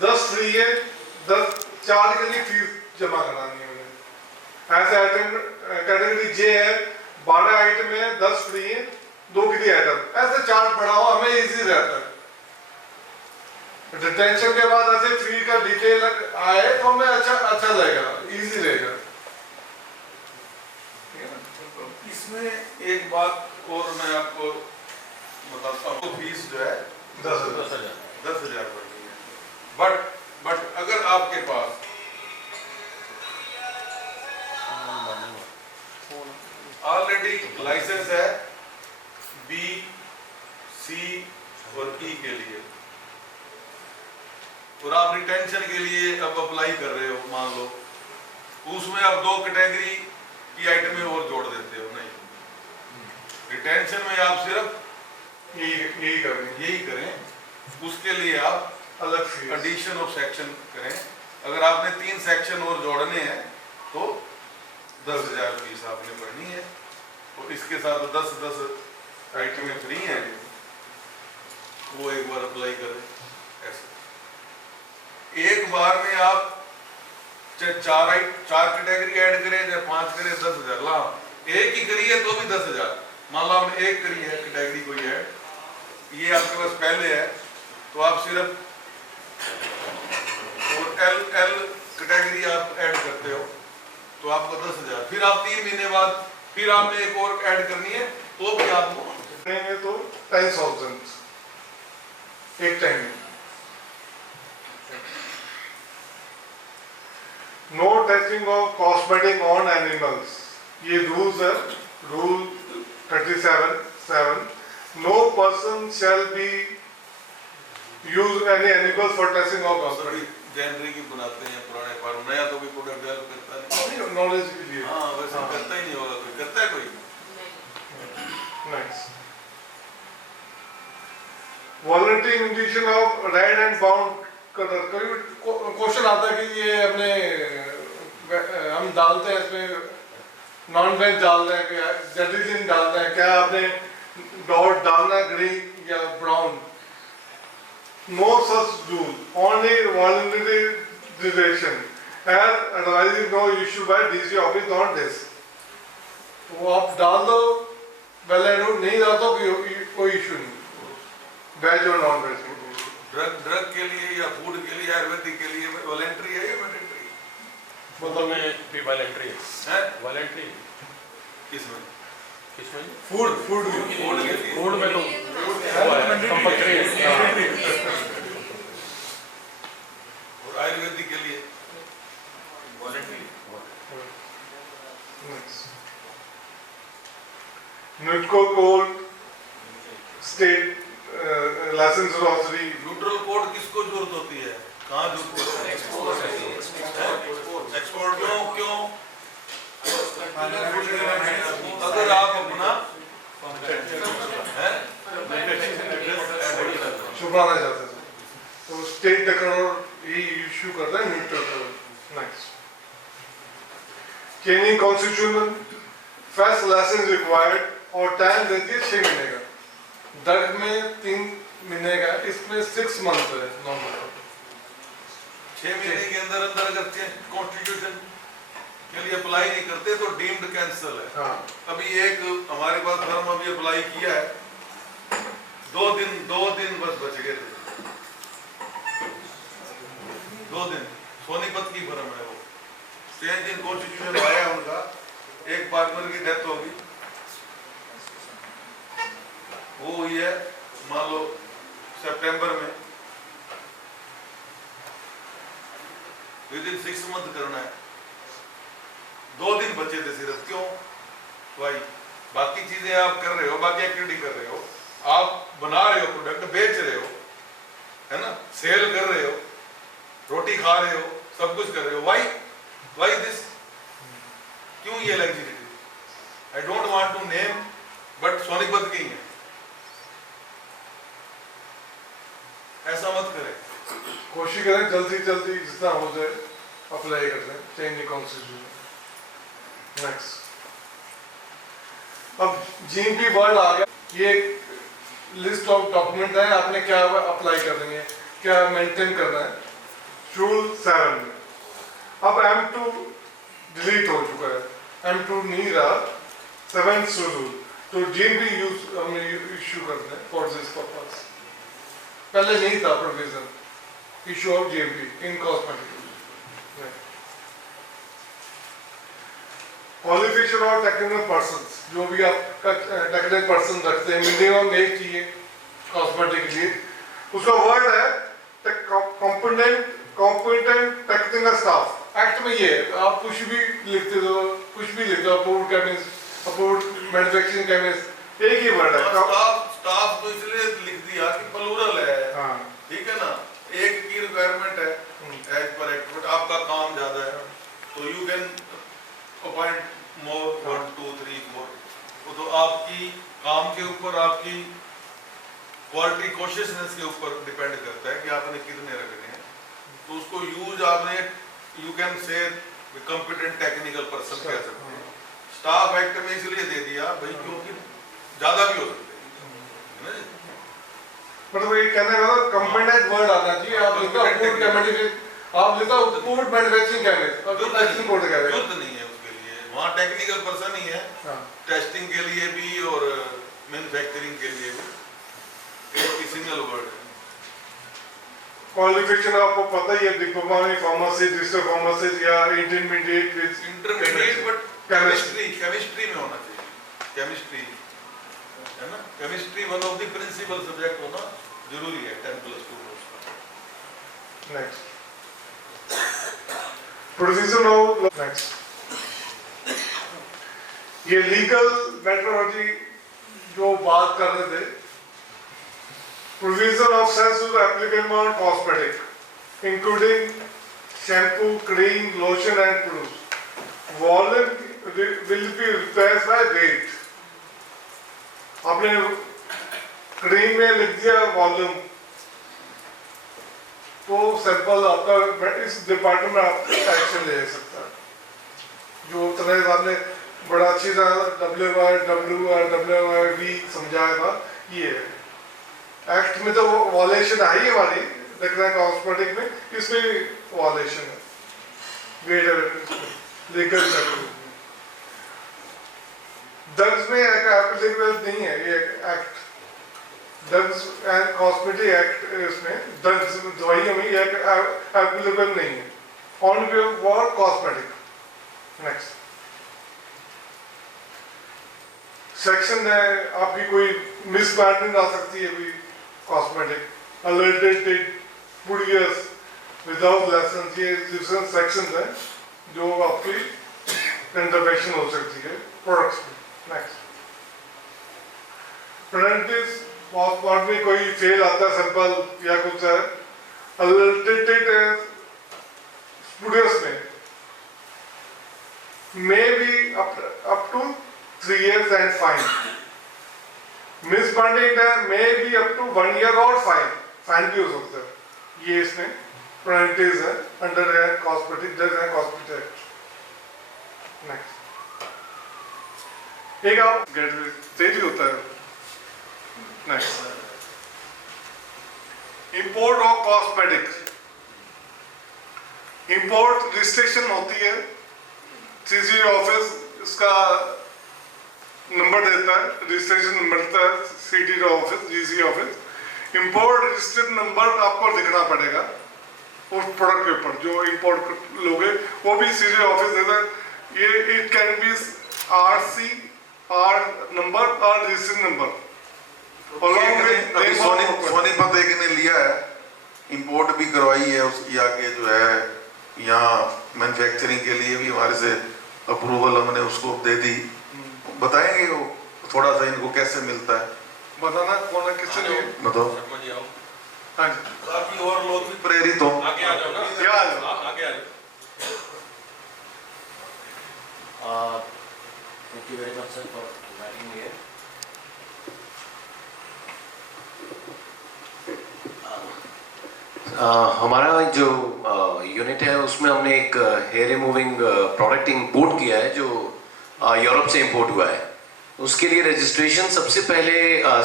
10 फ्री है, 10 4 के लिए फीस जमा करानी है उन्हें। ऐसे आइटम कैटेगरी जे है, 12 आइटम है, 10 फ्री है, 2 के लिए आइटम। ऐसे चार्ट बढ़ा हुआ हमें इजी रहता है। डिटेंशन के बाद ऐसे फ्री का डिटेल आए तो हमें अच्छा लगेगा, इजी रहेगा। इसमें एक बात और मैं आपको बताता हूँ, फीस जो है 10,000 बढ़ती है, बट अगर आपके पास ऑलरेडी लाइसेंस है बी, सी और ई के लिए, और आप रिटेंशन के लिए अब अप्लाई कर रहे हो, मान लो उसमें आप 2 कैटेगरी की आइटमें और जोड़ देते हो, नहीं, रिटेंशन में आप सिर्फ यही करें, उसके लिए आप अलग एडिशन ऑफ सेक्शन करें। अगर आपने 3 सेक्शन और जोड़ने हैं तो 10,000 फीस आपने भरनी है, और इसके साथ 10 आइटमें फ्री हैं, वो एक बार अप्लाई करें। ऐसे एक बार में आप चाहे 4 कैटेगरी ऐड करें, चाहे 5 करें, 10,000 लाभ। एक ही करिए तो भी 10,000। मान लो आपने एक करी है कैटेगरी कोई है, ये आपके पास पहले है, तो आप सिर्फ और एल कैटेगरी आप ऐड करते हो तो आपको 10,000। फिर आप 3 महीने बाद फिर आपने एक और ऐड करनी है तो भी आपको तो 10,000 एक टाइम में। No testing of cosmetic on animals, ये रूल्स है, rule 37(7). No person shall be use any animal for testing of cosmetic. जनवरी की बनाते हैं पुराने फार्म, नया तो कोई प्रोडक्ट डेवलप करता नहीं, नॉलेज के लिए। हाँ वैसे करता ही नहीं होगा कोई, करता है कोई? Nice. Voluntary injection of red and brown color। कभी क्वेश्चन आता है कि ये अपने हम डालते हैं इसमें नॉन वेज डालते हैं, क्या जेटिजिन डालते हैं, क्या आपने डॉट डालना ग्रीन या brown? No such rule, only voluntary declaration and advising no issue by DC office on this. वो आप डाल दो, नहीं डाल दो, कोई इशू नहीं, वेज और नॉन वेज। ड्रग के लिए या फूड के लिए, आयुर्वेदिक के लिए वॉलंटरी है या मैंडेटरी? मतलब में वॉलंटरी है, वॉलंटरी किसमें? फूड फूड में तो कंपल्सरी है, और आयुर्वेदिक के लिए वॉलंटरी। न्यूट्रो code state licence grocery. Neutral code किसको जरूरत होती है? कहाँ जरूरत होती है? एक्सपोर्ट क्यों? अगर आप अपना छुपाना चाहते थे तो स्टेट डिक्लेयर ये इशू करता है न्यूट्रल कोड। नेक्स्ट, केनी कॉन्स्टिट्यूशन फर्स्ट लाइसेंस रिक्वायर्ड और टाइम देती है 6 महीने का, ड्रग में 3 महीने का, इसमें 6 मंथ है नॉर्मल। 6 महीने के अंदर अगर कॉन्स्टिट्यूशन के लिए अप्लाई नहीं करते तो डीम्ड कैंसल है। हाँ। अभी एक हमारे पास फर्म अभी अप्लाई किया है, 2 दिन बस बच गए थे, 2 दिन। सोनीपत की फर्म है वो, चेंज इन कॉन्स्टिट्यूशन आया उनका, एक पार्टनर की डेथ होगी, वो हुई है मान लो सितंबर में, विदिन 6 मंथ करना है, 2 दिन बचे थे सिर्फ। क्यों भाई? बाकी चीजें आप कर रहे हो, बाकी एक्टिविटी कर रहे हो, आप बना रहे हो, प्रोडक्ट बेच रहे हो, है ना, सेल कर रहे हो, रोटी खा रहे हो, सब कुछ कर रहे हो, वाई दिस? क्यों ये luxury? I don't want to name, but Sonipat की है, ऐसा मत करें। कोशिश करें जल्दी जल्दी जितना हो जाए अप्लाई कर लें चेंज इन कॉन्स्टिट्यूशन। नेक्स्ट, अब जीएमपी वर्ड आ गया, ये लिस्ट ऑफ डॉक्यूमेंट है, आपने क्या अप्लाई करनी है, क्या मेंटेन करना है। शेड्यूल 7 में अब M2 डिलीट हो चुका है, M2 नहीं रहा, 7th शेड्यूल, तो जीएमपी हम इश्यू करते हैं फॉर दिस पर्पस। पहले नहीं था provision issue of GMP in cosmetic. Qualification और टेक्निकल पर्सन, जो भी आप टेक्निकल पर्सन रखते हैं मिनिमम एक चाहिए कॉस्मेटिक के लिए, उसका वर्ड है कॉम्पिटेंट टेक्निकल स्टाफ। एक्ट में ये है, आप कुछ भी लिखते हो, कुछ भी लिखते हो, approved chemist, approved manufacturing chemist, एक ही वर्ड है। स्टाफ तो इसलिए लिख दिया कि प्लूरल है, हाँ ठीक है ना, एक की रिक्वायरमेंट है एज पर एक्ट, बट आपका काम ज्यादा है तो यू कैन अपॉइंट मोर 1 2 3 4। वो तो आपकी काम के ऊपर, आपकी क्वालिटी कॉन्शियसनेस के ऊपर डिपेंड करता है कि आपने कितने रखने हैं। तो उसको यूज आपने, you can say competent technical person कह सकते हैं। स्टाफ एक्ट में इसलिए दे दिया भाई क्योंकि ज्यादा भी हो सकते हैं, मतलब ये कहने का कॉम्पिटेंट वर्ड आना चाहिए। आप लिखो अप्रूव्ड केमिस्ट, आप लिखो अप्रूव्ड मैन्युफैक्चरिंग केमिस्ट, अब तो टेस्टिंग कोड का है, जरूरत नहीं है उसके लिए, वहाँ टेक्निकल पर्सन ही है टेस्टिंग के लिए भी और मैन्युफैक्चरिंग के लिए भी, एक सिंगल वर्ड है। क्वालिफिकेशन आपको पता ही है, डिप्लोमा में फार्मेसी, रजिस्टर फार्मासिस्ट या intermediate with intermediate, but chemistry में होना चाहिए, केमिस्ट्री है ना, chemistry one of the principal subject होना जरूरी है 10+2 कोर्स का। नेक्स्ट, प्रोविजन ऑफ नेक्स्ट, ये लीगल मेट्रोलॉजी जो बात कर रहे थे, provision of sensitive applicable on cosmetic including shampoo, cream, lotion and products, volume will be replaced by weight. आपने क्रीम में लिख दिया वॉल्यूम, तो सैंपल आपका इस डिपार्टमेंट में आप एक्शन ले सकता है। जो तरह आपने बड़ा अच्छी तरह WRW समझाया था, ये है एक्ट में तो वॉलेशन आई है हमारी देखना कॉस्मेटिक में, इसमें वॉलेशन है लीगल ड्रग्स में एप्लीकेबल नहीं है ये act, drugs and cosmetic act, इसमें ड्रग्स दवाइयों में ये एप्लीकेबल नहीं है, only for cosmetic. Next section है, आपकी कोई मिसब्रांडिंग आ सकती है, कोई कॉस्मेटिक अनलिटेड पुडियस विदाउट लाइसेंस, ये डिफरेंट सेक्शन है जो आपकी इंटरवेंशन हो सकती है प्रोडक्ट्स में। नेक्स्ट, पेनल्टीज, पासपोर्ट में कोई फेल आता है सैंपल या कुछ है, अनलिटेड पुडियस में may be up to 3 years and fine. Misbranding है may be up to 1 year और फाइन भी हो सकता है। ये इसमें पेनल्टीज है under cosmetic drug and cosmetic act. Next, एक आप तेजी होता है। Next, import of cosmetics, import registration होती है, सीसी ऑफिस इसका नंबर देता है, रजिस्ट्रेशन नंबर देता है city office, GC office. Import registered number आपको लिखना पड़ेगा, उस प्रोडक्ट के ऊपर जो इंपोर्ट लोगे वो भी सीधे ऑफिस देता है। ये it can be RC R number और रजिस्ट्रेशन नंबर अभी सोनीपत एक ने लिया है, इंपोर्ट भी करवाई है, उसकी आगे जो है यहाँ मैन्युफैक्चरिंग के लिए भी हमारे से अप्रूवल हमने उसको दे दी। बताएंगे वो थोड़ा सा इनको कैसे मिलता है, बताना कौन है किससे लिए बताओ। हाँ जी ताकि और लोग भी प्रेरित हो। आगे आ जाओ ना, ये आ जाओ। आगे आ जाओ। Thank you very much, sir, for inviting me here. हमारा जो यूनिट है उसमें हमने एक हेयर रिमूविंग प्रोडक्ट इंपोर्ट किया है जो यूरोप से इंपोर्ट हुआ है। उसके लिए रजिस्ट्रेशन सबसे पहले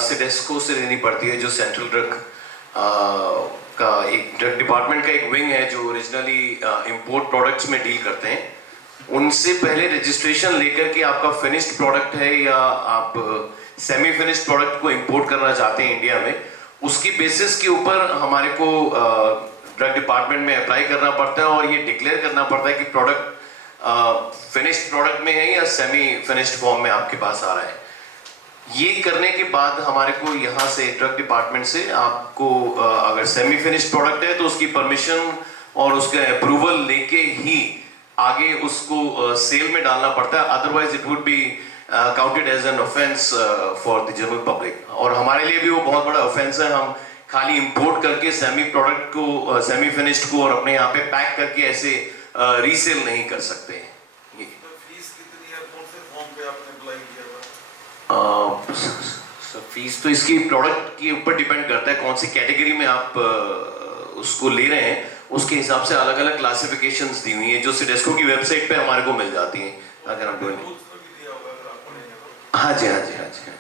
सिडेस्को से लेनी पड़ती है, जो सेंट्रल ड्रग का एक ड्रग डिपार्टमेंट का एक विंग है जो ओरिजिनली इंपोर्ट प्रोडक्ट्स में डील करते हैं। उनसे पहले रजिस्ट्रेशन लेकर के आपका फिनिश्ड प्रोडक्ट है या आप सेमी फिनिश्ड प्रोडक्ट को इंपोर्ट करना चाहते हैं इंडिया में, उसकी बेसिस के ऊपर हमारे को ड्रग डिपार्टमेंट में अप्लाई करना पड़ता है और ये डिक्लेयर करना पड़ता है कि प्रोडक्ट फिनिश्ड प्रोडक्ट में है या सेमी फिनिश्ड फॉर्म में आपके पास आ रहा है। ये करने के बाद हमारे को यहाँ से ड्रग डिपार्टमेंट से आपको अगर सेमी फिनिश्ड प्रोडक्ट है तो उसकी परमिशन और उसका अप्रूवल लेके ही आगे उसको सेल में डालना पड़ता है, otherwise it would be counted as an offence for the general public. और हमारे लिए भी वो बहुत बड़ा ऑफेंस है, हम खाली इंपोर्ट करके सेमी प्रोडक्ट को सेमी फिनिश्ड को और अपने यहाँ पे पैक करके ऐसे रीसेल नहीं कर सकते हैं। फीस कितनी है, कौन से फॉर्म पे आपने अप्लाई किया था? फीस तो इसकी प्रोडक्ट के ऊपर डिपेंड करता है, कौन सी कैटेगरी में आप उसको ले रहे हैं, उसके हिसाब से अलग अलग क्लासिफिकेशंस दी हुई है जो सिडेस्को की वेबसाइट पे हमारे को मिल जाती हैं। अगर आप हाँ जी हाँ जी हाँ जी हाँ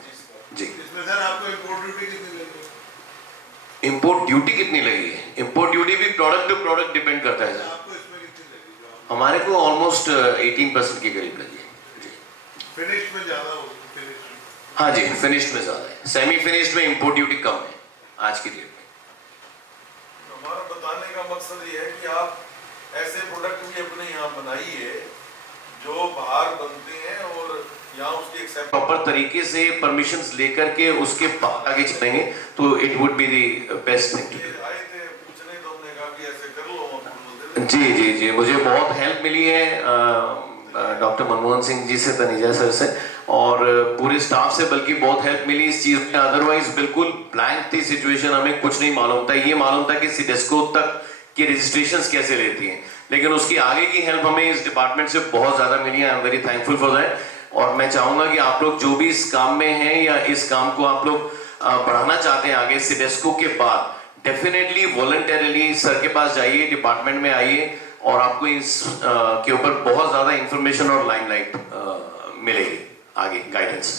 जी। इसमें सर आपको इंपोर्ट ड्यूटी कितनी लगी? इंपोर्ट ड्यूटी कितनी लगी है? इंपोर्ट ड्यूटी भी प्रोडक्ट टू प्रोडक्ट डिपेंड करता है सर। आपको इसमें कितनी लगी? हमारे को ऑलमोस्ट 18% के करीब लगी है जी। फिनिश में ज्यादा होगी? फिनिश में हाँ जी, फिनिश्ड में ज़्यादा है, सेमी फिनिश्ड में इंपोर्ट ड्यूटी कम है आज की डेट में। हमारा बताने का मकसद ये है कि आप ऐसे प्रोडक्ट भी अपने यहाँ बनाइए जो बाहर बनते हैं और यहाँ उसकी एक्सेप्ट प्रॉपर तरीके से परमिशंस लेकर के उसके बाद आगे चलेंगे तो it would be the best thing to do. आए थे पूछने तो हमने कहा कि ऐसे कर लो, आप जी जी जी, मुझे बहुत हेल्प मिली है डॉक्टर मनमोहन सिंह जी से, तनीजा सर से और पूरे स्टाफ से, बल्कि बहुत हेल्प मिली इस चीज़ में। अदरवाइज बिल्कुल ब्लैंक थी सिचुएशन, हमें कुछ नहीं मालूम था। ये मालूम था कि सिडेस्को तक की रजिस्ट्रेशंस कैसे लेती हैं, लेकिन उसकी आगे की हेल्प हमें इस डिपार्टमेंट से बहुत ज़्यादा मिली है। I am very thankful for that. और मैं चाहूँगा कि आप लोग जो भी इस काम में हैं या इस काम को आप लोग बढ़ाना चाहते हैं आगे सिडेस्को के बाद, डेफिनेटली वॉलंटरली सर के पास जाइए, डिपार्टमेंट में आइए और आपको इस के ऊपर बहुत ज़्यादा इंफॉर्मेशन और लाइमलाइट मिलेगी आगे, guidance.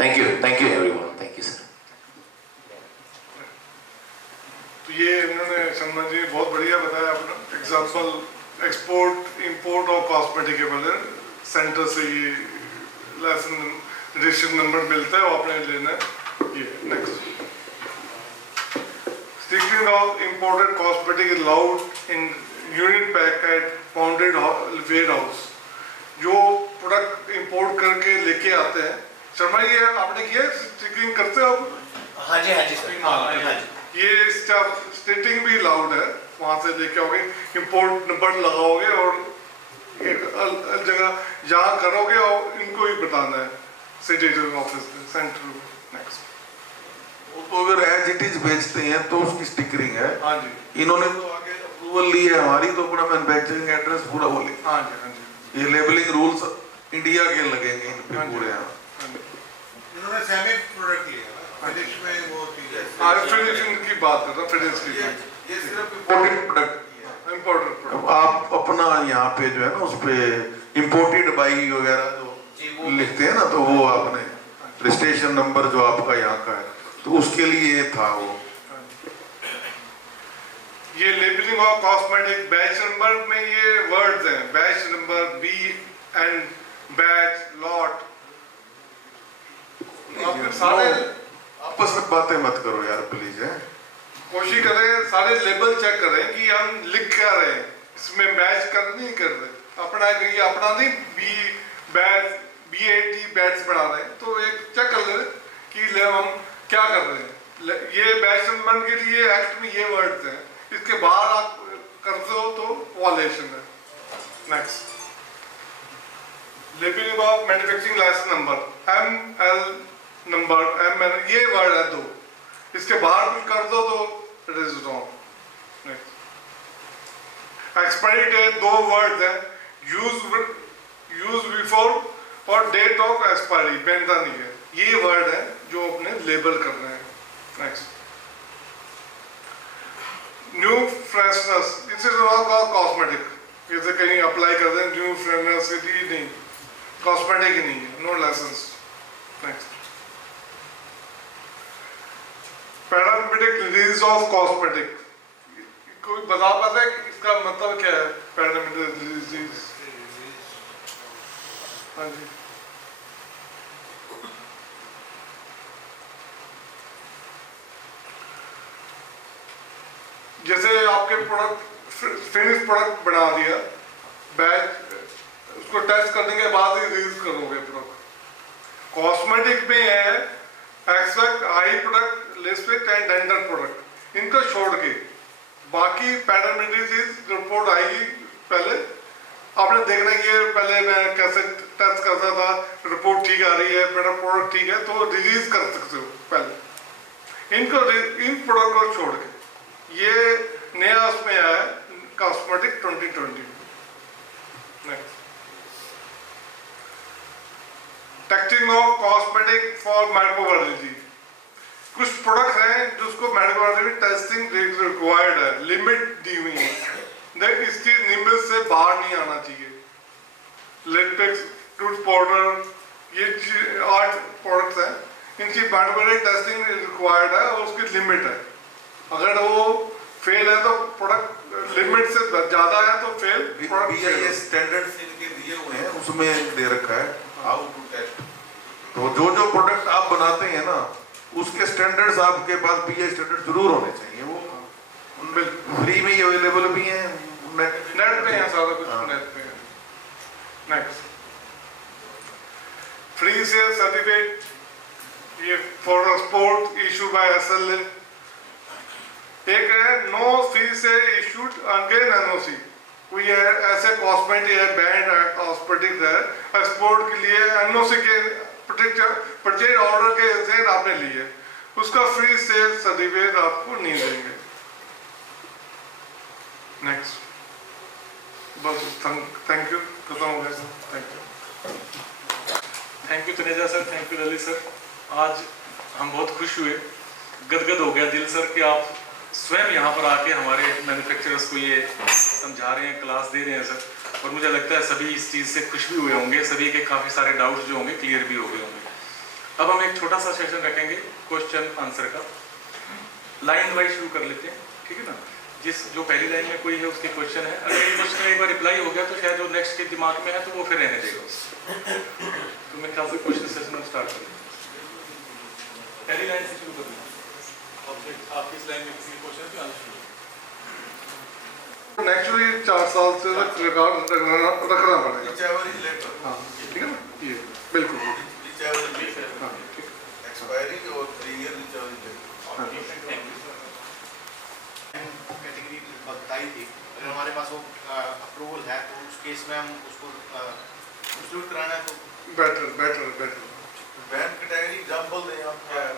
Thank you everyone, thank you sir. तो ये इन्होंने शर्मा जी बहुत बढ़िया बताया अपना एग्जाम्पल, एक्सपोर्ट इंपोर्ट और कॉस्मेटिकेबल है, सेंटर से ये लाइसेंस रजिस्ट्रेशन नंबर मिलता है, वो आपने लेना है। ये next, sticking of imported cosmetic is allowed in unit pack at founded warehouse. जो प्रोडक्ट इंपोर्ट करके लेके आते हैं, शर्मा ये आपने किया स्टिकिंग करते हो आप? हाँ जी सर, हाँ जी। ये स्टिचिंग भी अलाउड है, वहाँ से लेके आओगे, इंपोर्ट नंबर लगाओगे और एक जगह जहाँ करोगे और इनको ही बताना है सिटी ऑफिस में, सेंट्रल। नेक्स्ट, वो तो अगर एज इट इज बेचते हैं तो उसकी स्टिकरिंग है। हाँ जी, इन्होंने तो आगे अप्रूवल ली है हमारी, तो अपना मैन्युफैक्चरिंग एड्रेस पूरा बोले। हाँ जी, हाँ जी, ये लेबलिंग रूल्स इंडिया के लगेंगे इन पे पूरे यहाँ। इन्होंने सेमी प्रोडक्ट लिया ना, फिनिश में वो चीज है। हाँ, फिनिशिंग की बात कर रहा हूँ, फिनिश की बात, ये सिर्फ इम्पोर्टेड प्रोडक्ट इम्पोर्टेंट प्रोडक्ट। आप अपना यहाँ पे जो है ना उस पे इम्पोर्टेड बाई वगैरह जो लिखते हैं ना, तो वो आपने रजिस्ट्रेशन नंबर जो आपका यहाँ का है तो उसके लिए था वो। ये labelling of cosmetic batch number में ये वर्ड्स हैं, batch number, B and batch, lot, सारे आपस में बातें मत करो यार प्लीज है। कोशिश करें सारे लेबल चेक करें कि हम लिख क्या रहे हैं, इसमें मैच कर नहीं कर रहे, अपना कहीं अपना नहीं बैट्स बढ़ा रहे हैं, तो एक चेक कर लें कि हम क्या कर रहे हैं। ये बैट्समैन के लिए एक्ट में ये वर्ड्स हैं, इसके बाहर आप करते हो तो वॉलेशन है। Next, labelling of manufacturing licence number ML number MN, ये वर्ड है दो, इसके बाहर कुछ कर दो तो it is wrong. Expiry date दो वर्ड है, यूज बिफोर और डेट ऑफ एक्सपायरी बनता नहीं है, ये वर्ड है जो अपने लेबल कर रहे हैं। Next, new freshness, it's not cosmetic, जैसे कहीं अप्लाई कर दें न्यू फ्रेशनेस, नहीं कॉस्मेटिक ही नहीं है, no licence. Next, paramedic release of cosmetic, कोई बता पाता है कि इसका मतलब क्या है? पैरामेडिक रिलीज, हाँ जी, जैसे आपके प्रोडक्ट फिनिश प्रोडक्ट बना दिया, बैच उसको टेस्ट करने के बाद ही रिलीज करोगे प्रोडक्ट। कॉस्मेटिक में है एक्सपेक्ट हाई प्रोडक्ट, लिस्पेक्ट एंड डेंटल प्रोडक्ट, इनको छोड़ के बाकी पैरामेडिक रिपोर्ट आएगी। पहले आपने देखना ये पहले मैं कैसे टेस्ट करता था, रिपोर्ट ठीक आ रही है, मेरा प्रोडक्ट ठीक है तो रिलीज कर सकते हो पहले। इन प्रोडक्ट को छोड़ के ये नया उसमें आया cosmetic 2020। Next, testing of cosmetic for microbiology, कुछ प्रोडक्ट हैं जिसको मेडिकल टेस्टिंग रिक्वायर्ड है, लिमिट दी हुई है, देख इसकी लिमिट से बाहर नहीं आना चाहिए। लेटेक्स, टूथ पाउडर, ये 8 प्रोडक्ट्स हैं, इनकी मेडिकल टेस्टिंग रिक्वायर्ड है और उसकी लिमिट है। अगर वो फेल है तो प्रोडक्ट लिमिट से ज्यादा है तो फेल प्रोडक्ट। ये स्टैंडर्ड्स इनके दिए हुए हैं, उसमें दे रखा है हाउ टू टेस्ट। तो जो प्रोडक्ट आप बनाते हैं ना, उसके स्टैंडर्ड्स आपके पास BI स्टैंडर्ड जरूर होने चाहिए, वो फ्री में ही अवेलेबल भी हैं, नेट पे है सारा कुछ, नेट पे है। नेक्स्ट, फ्री सेल सर्टिफिकेट, ये for sport issue bye SLA। एक है नो फी से इशूड अगेन NOC, कोई ऐसे कॉस्मेटिक है, बैंड है, कॉस्मेटिक है, एक्सपोर्ट के लिए NOC के परचेज ऑर्डर के से आपने लिए, उसका फ्री सेल सर्टिफिकेट आपको नहीं देंगे। नेक्स्ट, बस थैंक यू, खत्म हो गया sir, thank you. Thank you Taneja sir, thank you Lalit sir. आज हम बहुत खुश हुए, गदगद हो गया दिल सर कि आप स्वयं यहाँ पर आके हमारे मैन्युफैक्चरर्स को ये समझा रहे हैं, क्लास दे रहे हैं सर। और मुझे लगता है सभी इस चीज़ से खुश भी हुए होंगे, सभी के काफ़ी सारे डाउट्स जो होंगे क्लियर भी हो गए होंगे। अब हम एक छोटा सा सेशन रखेंगे क्वेश्चन आंसर का, लाइन वाइज शुरू कर लेते हैं, ठीक है ना। जो पहली लाइन में कोई है उसके क्वेश्चन है, अगर ये क्वेश्चन एक बार रिप्लाई हो गया तो शायद जो नेक्स्ट के दिमाग में है तो वो फिर रहने देगा उसको। तो मेरे ख्याल से क्वेश्चन सेशन हम स्टार्ट करें, पहली लाइन से शुरू करें। आपकी इस लाइन में किसी क्वेश्चन पे आना शुरू। नेचुरली 4 साल से रिकॉर्ड रखना पड़ेगा, हाँ ठीक है ना, ये बिल्कुल एक्सपायरी और 3 ईयर कैटेगरी बताई थी, अगर हमारे पास वो अप्रूवल है तो उस केस में हम उसको इंक्लूड कराना है तो बेटर बैंक कैटेगरी एग्जांपल दें आप, क्या है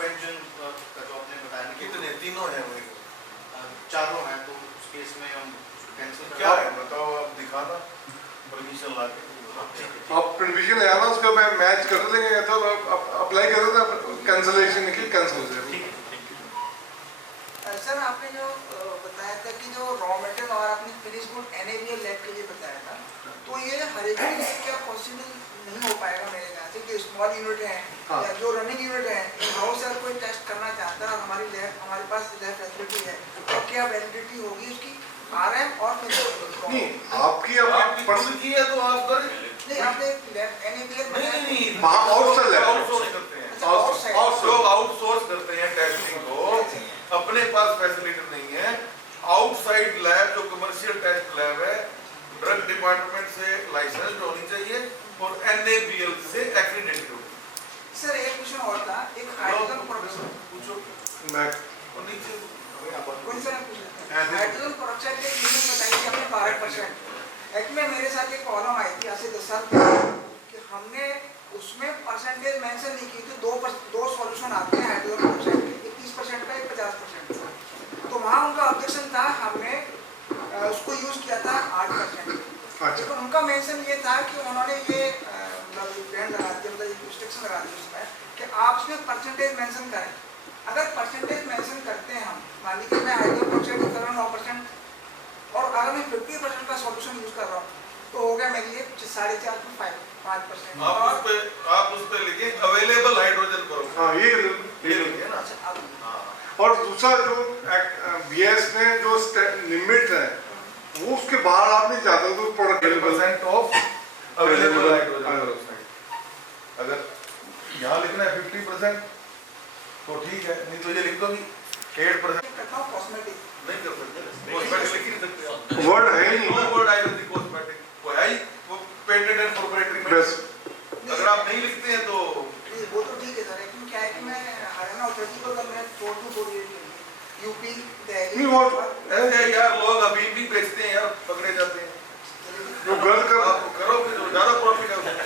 पेंशन का जो आपने बताया ना, कितने तीनों हैं वो, चारों हैं, तो उस केस में हम कैंसिल क्या है बताओ, आप दिखाना परमिशन ला के आप परमिशन ले आना, उसका मैं मैच कर लेंगे तो अप्लाई कर देना, कैंसिलेशन निकल कैंसिल हो जाएगा। सर आपने जो बताया था कि जो रॉ मटेरियल और आपने फिनिश गुड NABL लैब के लिए बताया था, तो ये हर एक के लिए क्या पॉसिबल नहीं हो पाएगा मेरे ख्याल से, कि स्मॉल यूनिट है या जो रनिंग यूनिट है, हाउस अगर कोई टेस्ट करना चाहता है, हमारे पास लैब फैसिलिटी है, तो क्या वैलिडिटी होगी उसकी RM और फिर नहीं आपकी अपनी पर्सनल की है तो आप कर नहीं, आपने लैब NABL नहीं वहाँ आउटसोर्स है, आउटसोर्स करते हैं, लोग आउटसोर्स करते हैं टेस्टिंग को आउटसाइड लैब जो कमर्शियल टेस्ट लैब है ड्रग डिपार्टमेंट से लाइसेंस होनी चाहिए और NABL से एक्रीडेंटेड होनी चाहिए। सर एक क्वेश्चन और था, एक हाइड्रोजन प्रोडक्शन पूछो मैं और नीचे कौन सा पूछा हाइड्रोजन प्रोडक्शन के लिमिट बताई थी हमने 12%। एक्चुअली मेरे साथ एक प्रॉब्लम आई थी आज से 10 साल पहले कि हमने उसमें परसेंटेज मेंशन नहीं की थी, दो सॉल्यूशन आते हैं हाइड्रोजन प्रोडक्शन के, एक 30% का, एक 50%। तो वहाँ उनका ऑब्जेक्शन था, हमने उसको यूज किया था 8%। अच्छा। तो उनका मेंशन ये था कि उन्होंने ये बैंड लगा दिया, मतलब रिस्ट्रिक्शन लगा दी उसमें कि आप उसमें परसेंटेज मेंशन करें। अगर परसेंटेज मेंशन करते हैं हम, मान लीजिए मैं हाइड्रोजन प्रोडक्शन कर रहा हूँ 9% और अगर मैं 50% का सॉल्यूशन यूज कर रहा हूँ तो हो गया मेरे लिए 4.5 5%। आप उस पे लिखिए अवेलेबल हाइड्रोजन प्रोडक्ट। हाँ ये लिखिए ना। अच्छा, अब और दूसरा जो BS में जो लिमिट है वो उसके बाहर आप नहीं जाते तो product 10% of available hydrogen peroxide. अगर यहाँ लिखना है 50% तो ठीक है, नहीं तो ये लिख दो कि 8% करता हूँ कॉस्मेटिक। नहीं कर सकते, कॉस्मेटिक लिख ही नहीं सकते। वर्ड है ही नो नहीं वर्ड आयुर्वेदिक कॉस्मेटिक वो है ही, वो पेटेंट एंड प्रोप्राइटरी बस। अगर आप नहीं लिखते हैं तो नहीं, वो तो ठीक है सर, लेकिन क्या है कि मैं हरियाणा अथॉरिटी को मैं 4-2-4 यूपी नहीं, वो ऐसे यार लोग अभी भी बेचते हैं यार, पकड़े जाते हैं। जो गलत कर आप करो फिर तो ज्यादा प्रॉफिट है उसमें।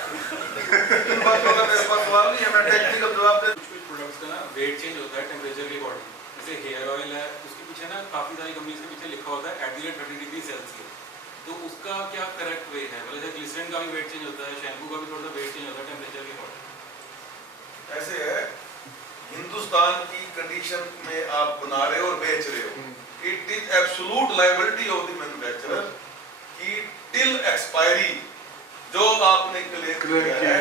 इन बातों का मेरे पास सवाल नहीं है, मैं टेक्निकल जवाब दे। कुछ प्रोडक्ट्स का ना वेट चेंज होता है टेम्परेचर के अकॉर्डिंग। जैसे हेयर ऑयल है, उसके पीछे ना काफ़ी सारी कंपनीज के पीछे लिखा होता है @30°C। तो उसका क्या करेक्ट वे है? मतलब जैसे ग्लिसरीन का भी वेट चेंज होता है, शैम्पू का भी थोड़ा सा वेट चेंज होता है टेम्परेचर के अकॉर्डिंग। ऐसे है, हिंदुस्तान की कंडीशन में आप बना रहे हो और बेच रहे हो, it is absolute liability of the manufacturer कि टिल एक्सपायरी जो आपने क्लेम किया है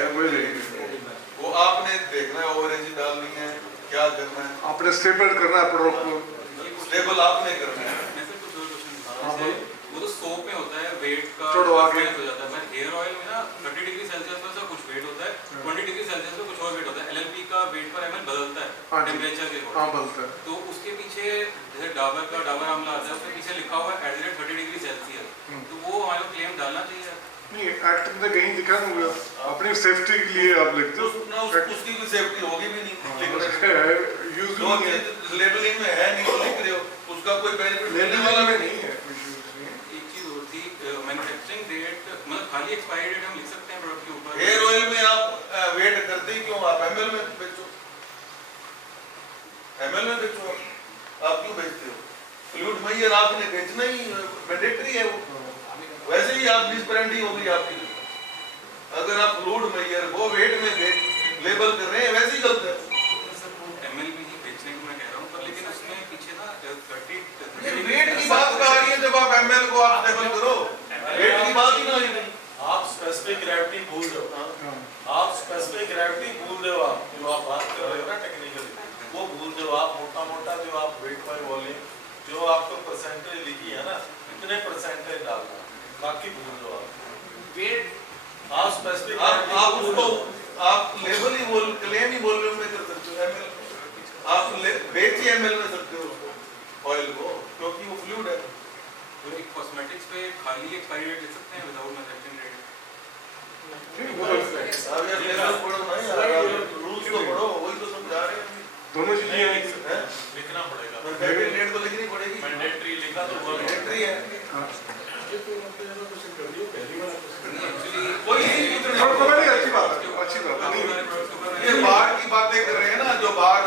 वो आपने देखना है, ओवरेज डालनी है, क्या करना है, आपने स्टेबल करना है प्रोडक्ट को, स्टेबल आपने करना है। मैं फिर कुछ और क्वेश्चन जैसे वो तो सोप में होता है वेट का छोड़ो आगे। हो जाता है, पर हेयर ऑयल में ना 30°C पर सा कुछ वेट होता है, 20°C पे कुछ और वेट होता है। LLP का वेट पर ml बदलता हाँ है जी। टेम्परेचर के हाँ अकॉर्डिंग। बोलते हैं तो उसके पीछे जैसे डाबर का डाबर आंवला आता है, उसके पीछे लिखा हुआ है @30°C। तो वो हमारे को क्लेम डालना चाहिए। नहीं एक्ट में कहीं दिखा नहीं हुआ, अपनी सेफ्टी के लिए आप लिखते हो उसकी कोई सेफ्टी होगी भी नहीं, लिख रहे हो। यूज जो नहीं है, चीज लेबलिंग में है नहीं तो लिख रहे हो, उसका कोई बेनिफिट लेने लेने वाला वाला में भी नहीं नहीं है। है। एक चीज और थी, मैन्युफैक्चरिंग डेट मतलब खाली एक्सपायरी डेट हम लिख सकते हैं प्रोडक्ट के ऊपर। हेयर ऑयल में आप वेट करते ही क्यों, आप ml में बेचो, ml में बेचो, आप क्यों बेचते हो? फ्लूइड मेजर आपने बेचना ही मैंडेटरी है, वो वैसे ही आप डिस्पेरेंटी होगी आपकी। अगर आप फ्लूइड मेजर वो वेट में लेबल कर रहे हैं, वैसे ही गलत है। ml में ही बेचने को मैं कह रहा हूँ, पर लेकिन उसमें पीछे ना 30 वेट की बात आ रही है, जब आप ml को आप लेबल करो, वेट की बात ही ना आई नहीं। आप स्पेसिफिक ग्रेविटी भूल रहे हो, आप स्पेसिफिक ग्रेविटी भूल रहे हो, आप जो आप बात कर रहे हो ना टेक्निकली वो भूल रहे हो। आप मोटा मोटा जो आप वेट बाय वॉल्यूम जो आपको परसेंटेज लिखी है ना, इतने परसेंटेज डालना, बाकी भूल रहे हो आप वेट। आप स्पेसिफिक आप उसको आप लेबल ही बोल, क्लेम ही वॉल्यूम में कर सकते हो, ml आप बेच ही ml में सकते हो उसको ऑयल को, क्योंकि वो फ्लूइड है। तो एक कॉस्मेटिक्स पे खाली एक्सपायरी डेट लिख सकते हैं विदाउट मैन्युफैक्चरिंग डेट। अब यार लेबल पढ़ो ना यार, रूल्स तो पढ़ो, वही तो समझा रहे हैं। दोनों चीजें नहीं हैं। लिख सकते, लिखना पड़ेगा। मैंडेटरी डेट तो लिखनी पड़ेगी, मैंडेटरी लिखा तो हुआ मैंडेटरी है। एक्चुअली कोई नहीं नहीं, अच्छी बात है, अच्छी बात है। ये बाहर की बातें कर रहे हैं ना, जो बाहर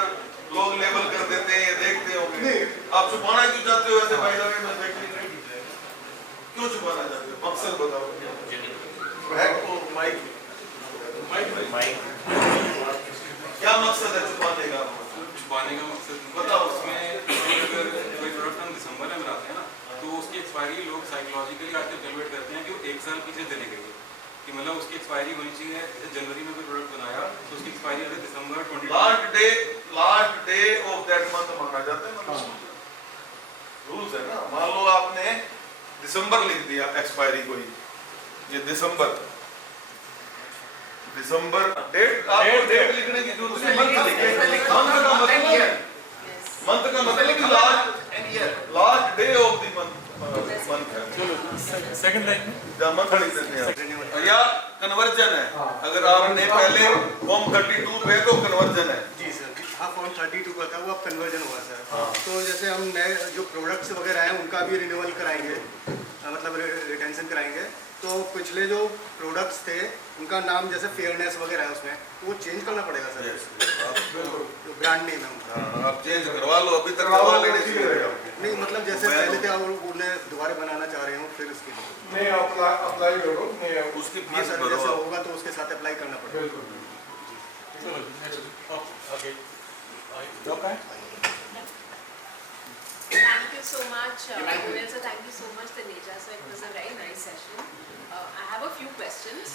लोग लेबल कर देते हैं, ये देखते होंगे। नहीं। आप छुपाना क्यों चाहते हो ऐसे फायदा में क्यों छुपाना चाहते हो? मकसद बताओ। माइक क्या मकसद है छुपाने का? छुपाने का मकसद बताओ। उसमें अगर कोई प्रोडक्ट हम दिसंबर में बनाते हैं ना, तो उसकी एक्सपायरी लोग साइकोलॉजिकली आजकल कैलकुलेट करते हैं कि वो 1 साल पीछे चली गई है, कि मतलब उसकी एक्सपायरी होनी चाहिए। जैसे जनवरी में कोई प्रोडक्ट बनाया तो उसकी एक्सपायरी है दिसंबर 20। Last day of that month माना जाता है, रूल्स है ना। मान लो आपने दिसंबर लिख दिया एक्सपायरी को ही, ये दिसंबर डेट, आपको डेट लिखने की जरूरत नहीं, मंथ लिखें। मंथ का मतलब last day of the month. बंद कर चलो सेकंड लाइन में जमा खरीद देते हैं या कन्वर्जन है। अगर आपने पहले फॉर्म 32 पे तो कन्वर्जन है। जी सर, हाँ फॉर्म 32 का था वो अब कन्वर्जन हुआ सर। तो जैसे हम नए जो प्रोडक्ट्स वगैरह हैं उनका भी रिन्यूअल कराएंगे, मतलब रिटेंशन कराएंगे। तो पिछले जो प्रोडक्ट्स थे उनका नाम जैसे फेयरनेस वगैरह है उसमें, तो वो चेंज करना पड़ेगा सर। जो ब्रांड नेम है उनका आप चेंज करवा लो, अभी तक करवा लेने चाहिए। नहीं, मतलब जैसे पहले थे और उन्हें दोबारा बनाना चाह रहे हो फिर उसके लिए नहीं अप्लाई करो, नहीं उसकी हाँ फीस सर, भरो जैसे आप। होगा तो उसके साथ अप्लाई करना पड़ेगा। बिल्कुल। चलो नेक्स्ट आगे okay Thank you so much, Goel sir. Thank you so much, Taneja sir. It was a very nice session. I have a few questions.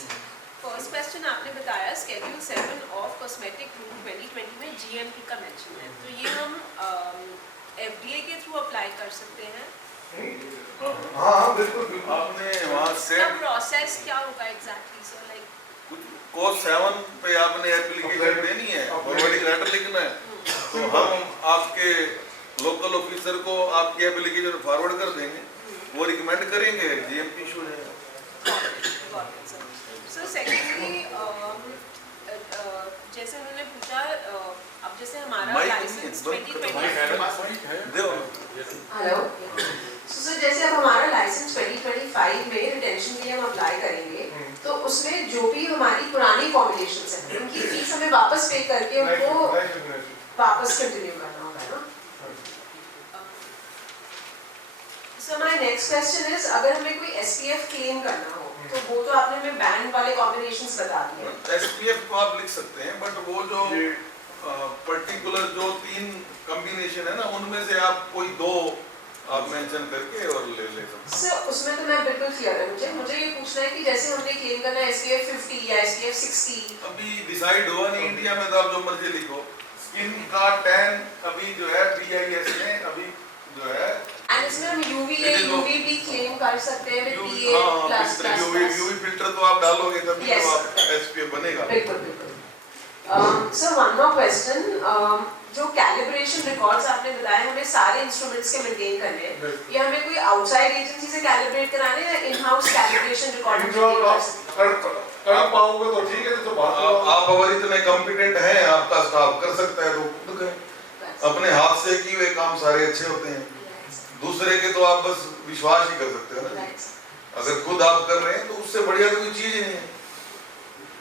First question, आपने बताया Schedule 7 of Cosmetic Rule 2020 में GMP का mention है, तो ये हम FDA के through apply कर सकते हैं? हाँ बिल्कुल बिल्कुल। आपने वहाँ से इसका प्रोसेस क्या होगा एग्जैक्टली सर? लाइक कोर्स 7 पे आपने एप्लीकेशन देनी है, फॉरवर्डिंग लेटर लिखना है, तो हम आपके लोकल ऑफिसर को आपकी एप्लीकेशन फॉरवर्ड कर देंगे, वो रिकमेंड करेंगे, जीएमपी इशू है। सर सेकेंडली जैसे उन्होंने पूछा, अब जैसे हमारा लाइसेंस 2020 हेलो सर, जैसे अब हमारा लाइसेंस 2025 में रिटेंशन के लिए हम अप्लाई करेंगे, तो उसमें जो भी हमारी पुरानी फॉर्मुलेशंस हैं उनकी फीस हमें वापस पे करके उनको वापस कंटिन्यू करना होगा ना? So my next question is, अगर हमें कोई SPF क्लेम करना हो, तो वो तो आपने हमें बैंड वाले कॉम्बिनेशंस बता दिए। SPF को आप लिख सकते हैं, बट वो जो पर्टिकुलर जो 3 कॉम्बिनेशन है ना, उनमें से आप कोई 2 आप मेंशन करके और ले सकते हैं। सर उसमें तो मैं बिल्कुल क्लियर है, मुझे ये पूछना है कि जैसे हमने क्लेम करना है SPF 50 या SPF 60, अभी डिसाइड हुआ नहीं इंडिया में, तो आप जो मर्जी लिखो। स्किन का टैन अभी जो है BIS में अभी जो है, एंड इसमें हम UVA UVB क्लेम कर सकते हैं विद PA+++। UV फिल्टर तो आप डालोगे तभी Yes. तो आप SPF बनेगा। बिल्कुल बिल्कुल। सर वन मोर क्वेश्चन, जो कैलिब्रेशन रिकॉर्ड्स आपने बताए हमें सारे इंस्ट्रूमेंट्स के मेंटेन करने हैं, ये हमें कोई आउटसाइड एजेंसी से कैलिब्रेट कराने हैं या इन हाउस कैलिब्रेशन रिकॉर्ड कर पाओगे तो ठीक है, तो बात आप अगर इतने कॉम्पिटेंट हैं, आपका स्टाफ कर सकता है तो खुद करें। अपने हाथ से किए हुए काम सारे अच्छे होते हैं, दूसरे के तो आप बस विश्वास ही कर सकते हैं ना। अगर खुद आप कर रहे हैं तो उससे बढ़िया तो कोई चीज ही नहीं है।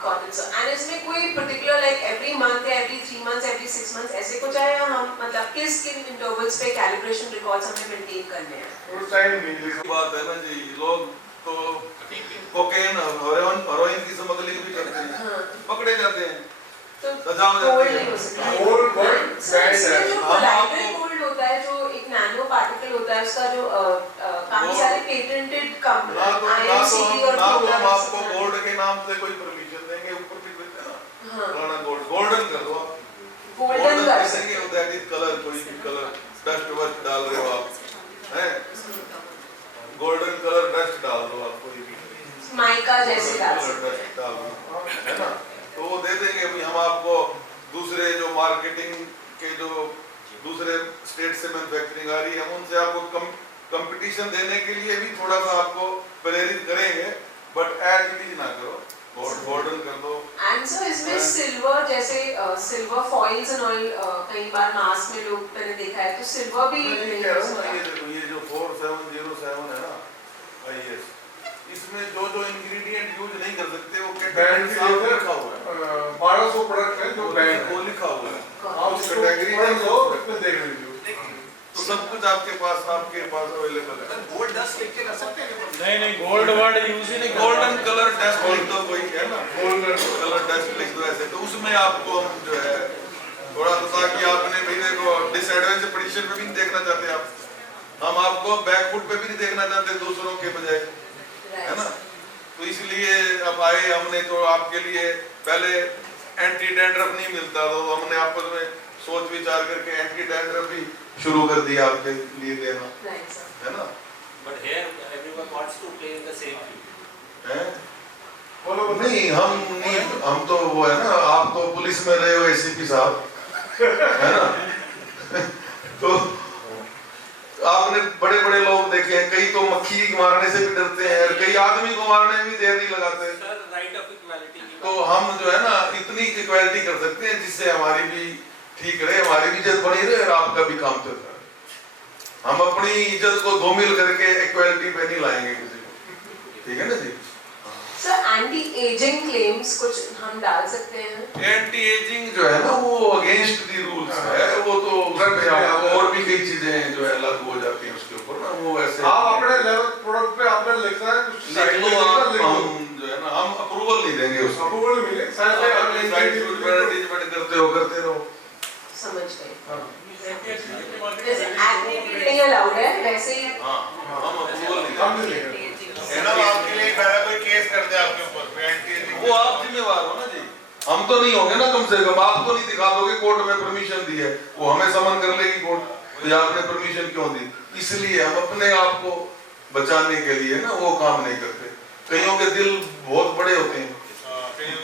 Got it, sir. And इसमें कोई particular like every month या every 3 months, every 6 months ऐसे कुछ है, या हम मतलब किन intervals पे calibration records हमें maintain करने हैं? उस टाइम नहीं लिखा। बात है ना जी, लोग तो कोकेन हेरोइन की स्मगलिंग भी करते हैं, पकड़े जाते हैं, तो सजा हो gold जाती नहीं हो है। सकता। Gold Sir, इसमें जो हम collateral आपको- gold होता है, जो एक nano particle होता है, उसका जो काफी सारे patented ना तो IMCD और हम Flora आपको वैसे- गोल्ड के नाम से कोई परमिशन देंगे, ऊपर भी देते हैं ना, हाँ। पुराना गोल्ड गोल्डन कर दो आप, golden कर सकते देंगे, दैट इज कलर, कोई भी कलर डस्ट वस्ट डाल रहे हो आप, हैं गोल्डन कलर डस्ट डाल दो आप, कोई भी माइका जैसे डाल कलर सकते हैं। डस्ट डाल दो, है ना, तो वो दे देंगे। अभी हम आपको दूसरे जो मार्केटिंग के जो दूसरे स्टेट से मैन्युफैक्चरिंग आ रही है, हम उनसे आपको कंपटीशन देने के लिए भी थोड़ा सा आपको प्रेरित करेंगे, बट एज इट इज ना करो, गोल्डन कर दो। एंड सर इसमें सिल्वर जैसे सिल्वर फॉइल्स एंड ऑयल कई बार मास्क में लोग मैंने देखा है, तो सिल्वर भी मैं ये नहीं कह हो रहा हूँ ना, सकता। ये जो 4707 है ना IS, इसमें जो जो इंग्रेडिएंट यूज नहीं कर सकते वो बैंड के साफ लिए लिखा हुआ है, 1200 प्रोडक्ट है जो बैंड वो लिखा हुआ है, आप उस उसको कैटेगरी पढ़ में लो, इसमें देख लीजिए। तो सब कुछ आपके पास अवेलेबल है। गोल्ड डस्ट लिख के कर सकते हैं? नहीं गोल्ड वर्ड यूज ही नहीं गोल्डन कलर डस्ट लिख दो, कोई है ना, गोल्डन कलर डस्ट लिख दो ऐसे, तो उसमें आपको हम जो है थोड़ा सा, ताकि आपने भी देखो डिसएडवांटेज पोजीशन पे भी नहीं देखना चाहते आप, हम आपको बैकफुट पे भी नहीं देखना चाहते दूसरों के बजाय, है ना, तो इसलिए अब आए हमने, तो आपके लिए पहले एंटी डैंड्रफ नहीं मिलता, तो हमने आपस में सोच विचार करके एंटी डैंड्रफ भी शुरू कर दिया आपके लिए देना, है ना। But here everyone wants to play in the same field. हैं? बोलो नहीं हम तो वो है ना, आप तो पुलिस में रहे हो ACP साहब, है ना तो आपने बड़े बड़े लोग देखे हैं, कई तो मक्खी मारने से भी डरते हैं, कई आदमी को मारने में भी देर नहीं लगाते। राइट ऑफ इक्वालिटी तो हम जो है ना इतनी इक्वालिटी कर सकते हैं जिससे हमारी भी ठीक रहे, हमारी भी इज्जत बनी रहे और आपका भी काम चल रहा है। हम अपनी इज्जत को धूमिल करके इक्वालिटी पे नहीं लाएंगे किसी को, ठीक है ना जी। सर एंटी एजिंग क्लेम्स कुछ हम डाल सकते हैं? एंटी एजिंग जो है ना वो अगेंस्ट दी रूल्स है, वो तो उसमें और भी कई चीजें जो है लागू हो जाती हैं उसके ऊपर ना, वो ऐसे आप अपने लेवल प्रोडक्ट पे आपने लिखना है कुछ लिख लो आप, हम जो है ना हम अप्रूवल नहीं देंगे उसको, अप्रूवल मिले साइड पे अपने साइड पे एडवर्टाइजमेंट करते रहो। समझ गए। जैसे एक्टिविटी नहीं अलाउड है वैसे ही हाँ हम अप्रूवल नहीं देंगे। मैडम आपके लिए पहला कोई केस कर दे आपके ऊपर एंटी, वो आप जिम्मेवार हो ना जी, हम तो नहीं होंगे ना, कम से कम आप तो नहीं दिखा दोगे कोर्ट में परमिशन दी है, वो हमें समन कर लेगी कोर्ट तो आपने परमिशन क्यों दी। इसलिए हम अपने आप को बचाने के लिए ना वो काम नहीं करते। कईयों के दिल बहुत बड़े होते हैं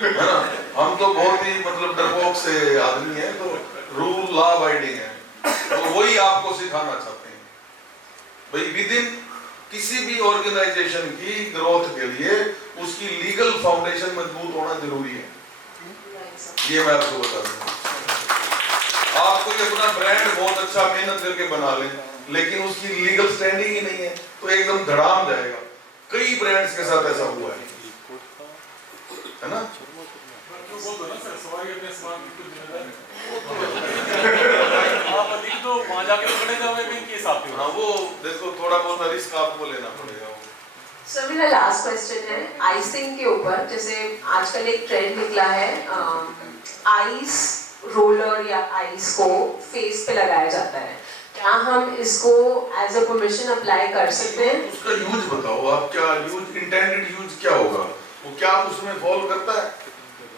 है ना, हम तो बहुत ही मतलब डरपोक से आदमी है, तो रूल लॉ अबाइडिंग है, तो वही आपको सिखाना चाहते हैं भाई। विद इन किसी भी ऑर्गेनाइजेशन की ग्रोथ के लिए उसकी लीगल फाउंडेशन मजबूत होना जरूरी है, ये मैं आपको बता दूं। आप कोई अपना ब्रांड बहुत अच्छा मेहनत करके बना लें लेकिन उसकी लीगल स्टैंडिंग ही नहीं है तो एकदम धड़ाम जाएगा। कई ब्रांड्स के साथ ऐसा हुआ है ना। बोल दो ना सर, सवारी अपने सामान की कुछ जिम्मेदारी आप अधिक तो वहां जाके पकड़े जाओगे कहीं केस आपके। हाँ वो देखो थोड़ा बहुत रिस्क आपको लेना पड़ेगा। सर मेरा लास्ट क्वेश्चन है आइसिंग के ऊपर। जैसे आजकल एक ट्रेंड निकला है आइस रोलर या आइस को फेस पे लगाया जाता है, क्या हम इसको एज अ परमिशन अप्लाई कर सकते हैं? उसका यूज बताओ आप, क्या यूज इंटेंडेड यूज क्या होगा, वो क्या उसमें फॉल करता है?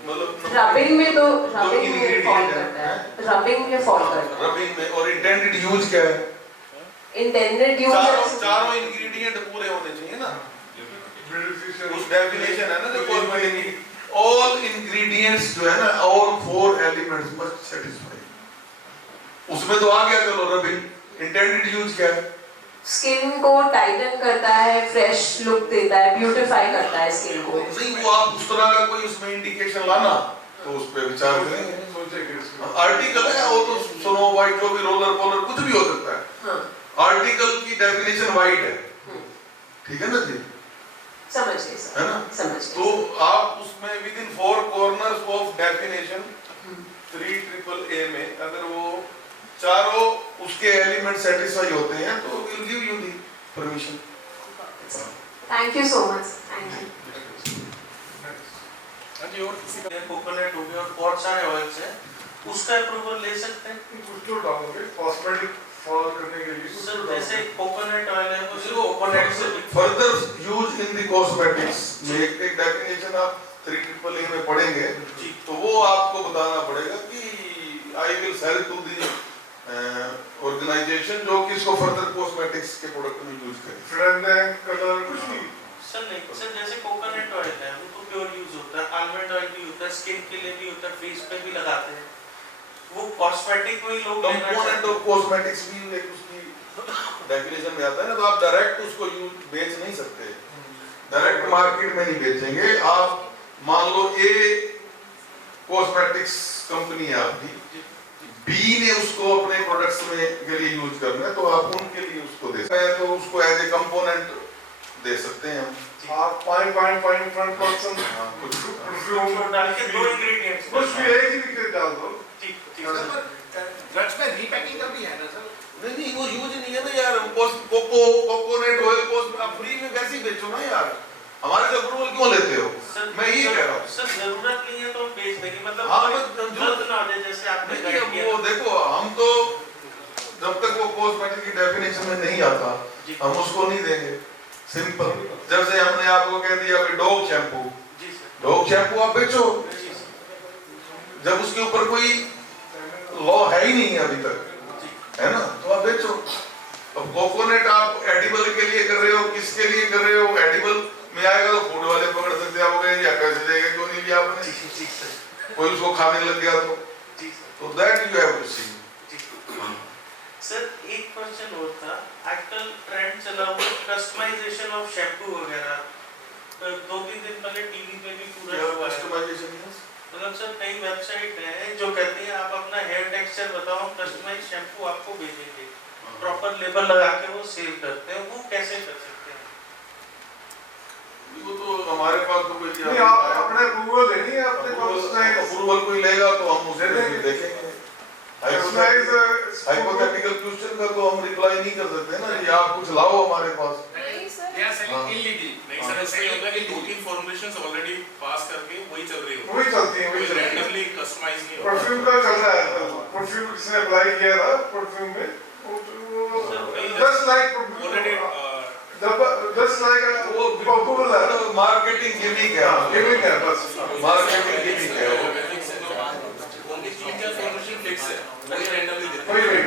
मतलब रबिंग में तो रबिंग में फॉल करता है, रबिंग में फॉल करता है, रबिंग में। और इंटेंडेड यूज क्या है? इंटेंडेड यूज चारों इंग्रेडिएंट पूरे होने चाहिए ना, उस डेफिनेशन है ना जो कॉस्मेटिक की, ऑल इंग्रेडिएंट्स जो है ना और 4 एलिमेंट्स मस्ट सेटिस्फाई, उसमें तो आ गया। चलो रबिंग इंटेंडेड यूज क्या है? स्किन को टाइटन करता है, फ्रेश लुक देता है, ब्यूटीफाई करता है स्किन को। नहीं वो आप उस तरह का कोई उसमें इंडिकेशन लाना तो उस पे विचार करेंगे। आर्टिकल है वो तो स्नो वाइट जो भी रोलर पोलर कुछ भी हो सकता है। हाँ। आर्टिकल की डेफिनेशन वाइट है, ठीक है ना जी, समझ गए सर, है ना, समझ गए। तो आप उसमें with in 4 corners of definition 3AAA में अगर वो चारों उसके एलिमेंट सेटिस्फाई होते हैं तो will give you the permission. Thank you so much, thank you. हाँ जी, और किसी का कोकोनट हो गया और बहुत सारे ऑयल्स हैं, उसका अप्रूवल ले सकते हैं? कुछ तो डालोगे कॉस्मेटिक फॉलो करने के लिए। सर जैसे कोकोनट ऑयल है वो सिर्फ कोकोनट से further use in the cosmetics में एक डेफिनेशन आप 3AAA में पढ़ेंगे तो वो आपको बताना पड़ेगा कि I will sell to the organisation जो कि इसको फर्दर कॉस्मेटिक्स के प्रोडक्ट में यूज करे। फ्रेगनेंस कलर कुछ भी सर नहीं सर, जैसे कोकोनट ऑयल है वो तो प्योर यूज होता है, आलमंड ऑयल भी होता है, स्किन के लिए भी होता है, फेस पे भी लगाते हैं, वो कॉस्मेटिक में ही लोग कंपोनेंट ऑफ कॉस्मेटिक्स भी एक उसकी डेफिनेशन में आता है ना, तो आप डायरेक्ट उसको यूज बेच नहीं सकते, डायरेक्ट मार्केट में नहीं बेचेंगे आप। मान लो ए कॉस्मेटिक्स कंपनी है आपकी, बी ने उसको अपने प्रोडक्ट्स में के लिए यूज करना है तो आप उनके लिए उसको दे सकते हैं, तो उसको एज ए कंपोनेंट दे सकते हैं हम। आप 5.5% कुछ परफ्यूम डाल के 2 इंग्रेडिएंट्स कुछ भी एक ही लिख डाल दो। ठीक सर। ड्रग्स में रीपैकिंग का भी है ना सर? नहीं वो यूज नहीं है ना यार, कोकोनट ऑयल आप फ्री में वैसे ही बेचो ना यार, हमारे से अप्रूवल क्यों लेते हो? मैं ये कह रहा हूँ सर, जरूरत नहीं है तो हम बेच देंगे, मतलब हाँ, जरूरत ना हो जाए जैसे आपने गाइड किया। वो देखो हम तो जब तक वो कॉस्मेटिक की डेफिनेशन में नहीं आता हम उसको नहीं देंगे। सिंपल, जैसे हमने आपको कह दिया कि डॉग शैम्पू, डॉग शैम्पू आप बेचो, जब उसके ऊपर कोई लॉ है ही नहीं अभी तक, है ना, तो आप बेचो। अब कोकोनट आप एडिबल के लिए कर रहे हो, किसके लिए कर रहे हो? एडिबल में आएगा तो फूड वाले पकड़ सकते आप, या पैसे देगा क्यों नहीं लिया आपने, कोई उसको खाने लग गया तो that you have to see. Sir एक क्वेश्चन और था, आजकल ट्रेंड चला हुआ कस्टमाइजेशन ऑफ शैम्पू वगैरह, 2-3 दिन पहले टीवी पे भी पूरा कस्टमाइजेशन मतलब सर कई वेबसाइट हैं जो कहती हैं आप अपना हेयर टेक्सचर बताओ, कस्टमाइज शैम्पू आपको भेजेंगे, प्रॉपर लेबल लगा के वो सेल करते हैं, वो कैसे कर सकते हैं? वो तो हमारे पास तो कोई नहीं, आप अपने अप्रूवल देनी है, अपने अप्रूवल कोई लेगा तो हम उसे देखेंगे। हाइपोथेटिकल क्वेश्चन का तो हम रिप्लाई नहीं कर सकते ना, ये आप कुछ लाओ हमारे पास। नहीं sir, They are selling illegally. नहीं सर, इसका ये होगा कि 2-3 फॉर्मुलेशंस ऑलरेडी पास करके वही चल रही होती है। वही चलती है, वही कोई चलती है। रैंडमली कस्टमाइज नहीं होता। परफ्यूम का चल रहा है, परफ्यूम किसने अप्लाई किया था परफ्यूम में, just like already just like वो पॉपुलर है, मार्केटिंग गिमिक है, बस मार्केटिंग गिमिक है वो। ओनली 3-4 फॉर्मुलेशन फिक्स है, वही रैंडमली देते वही हैं।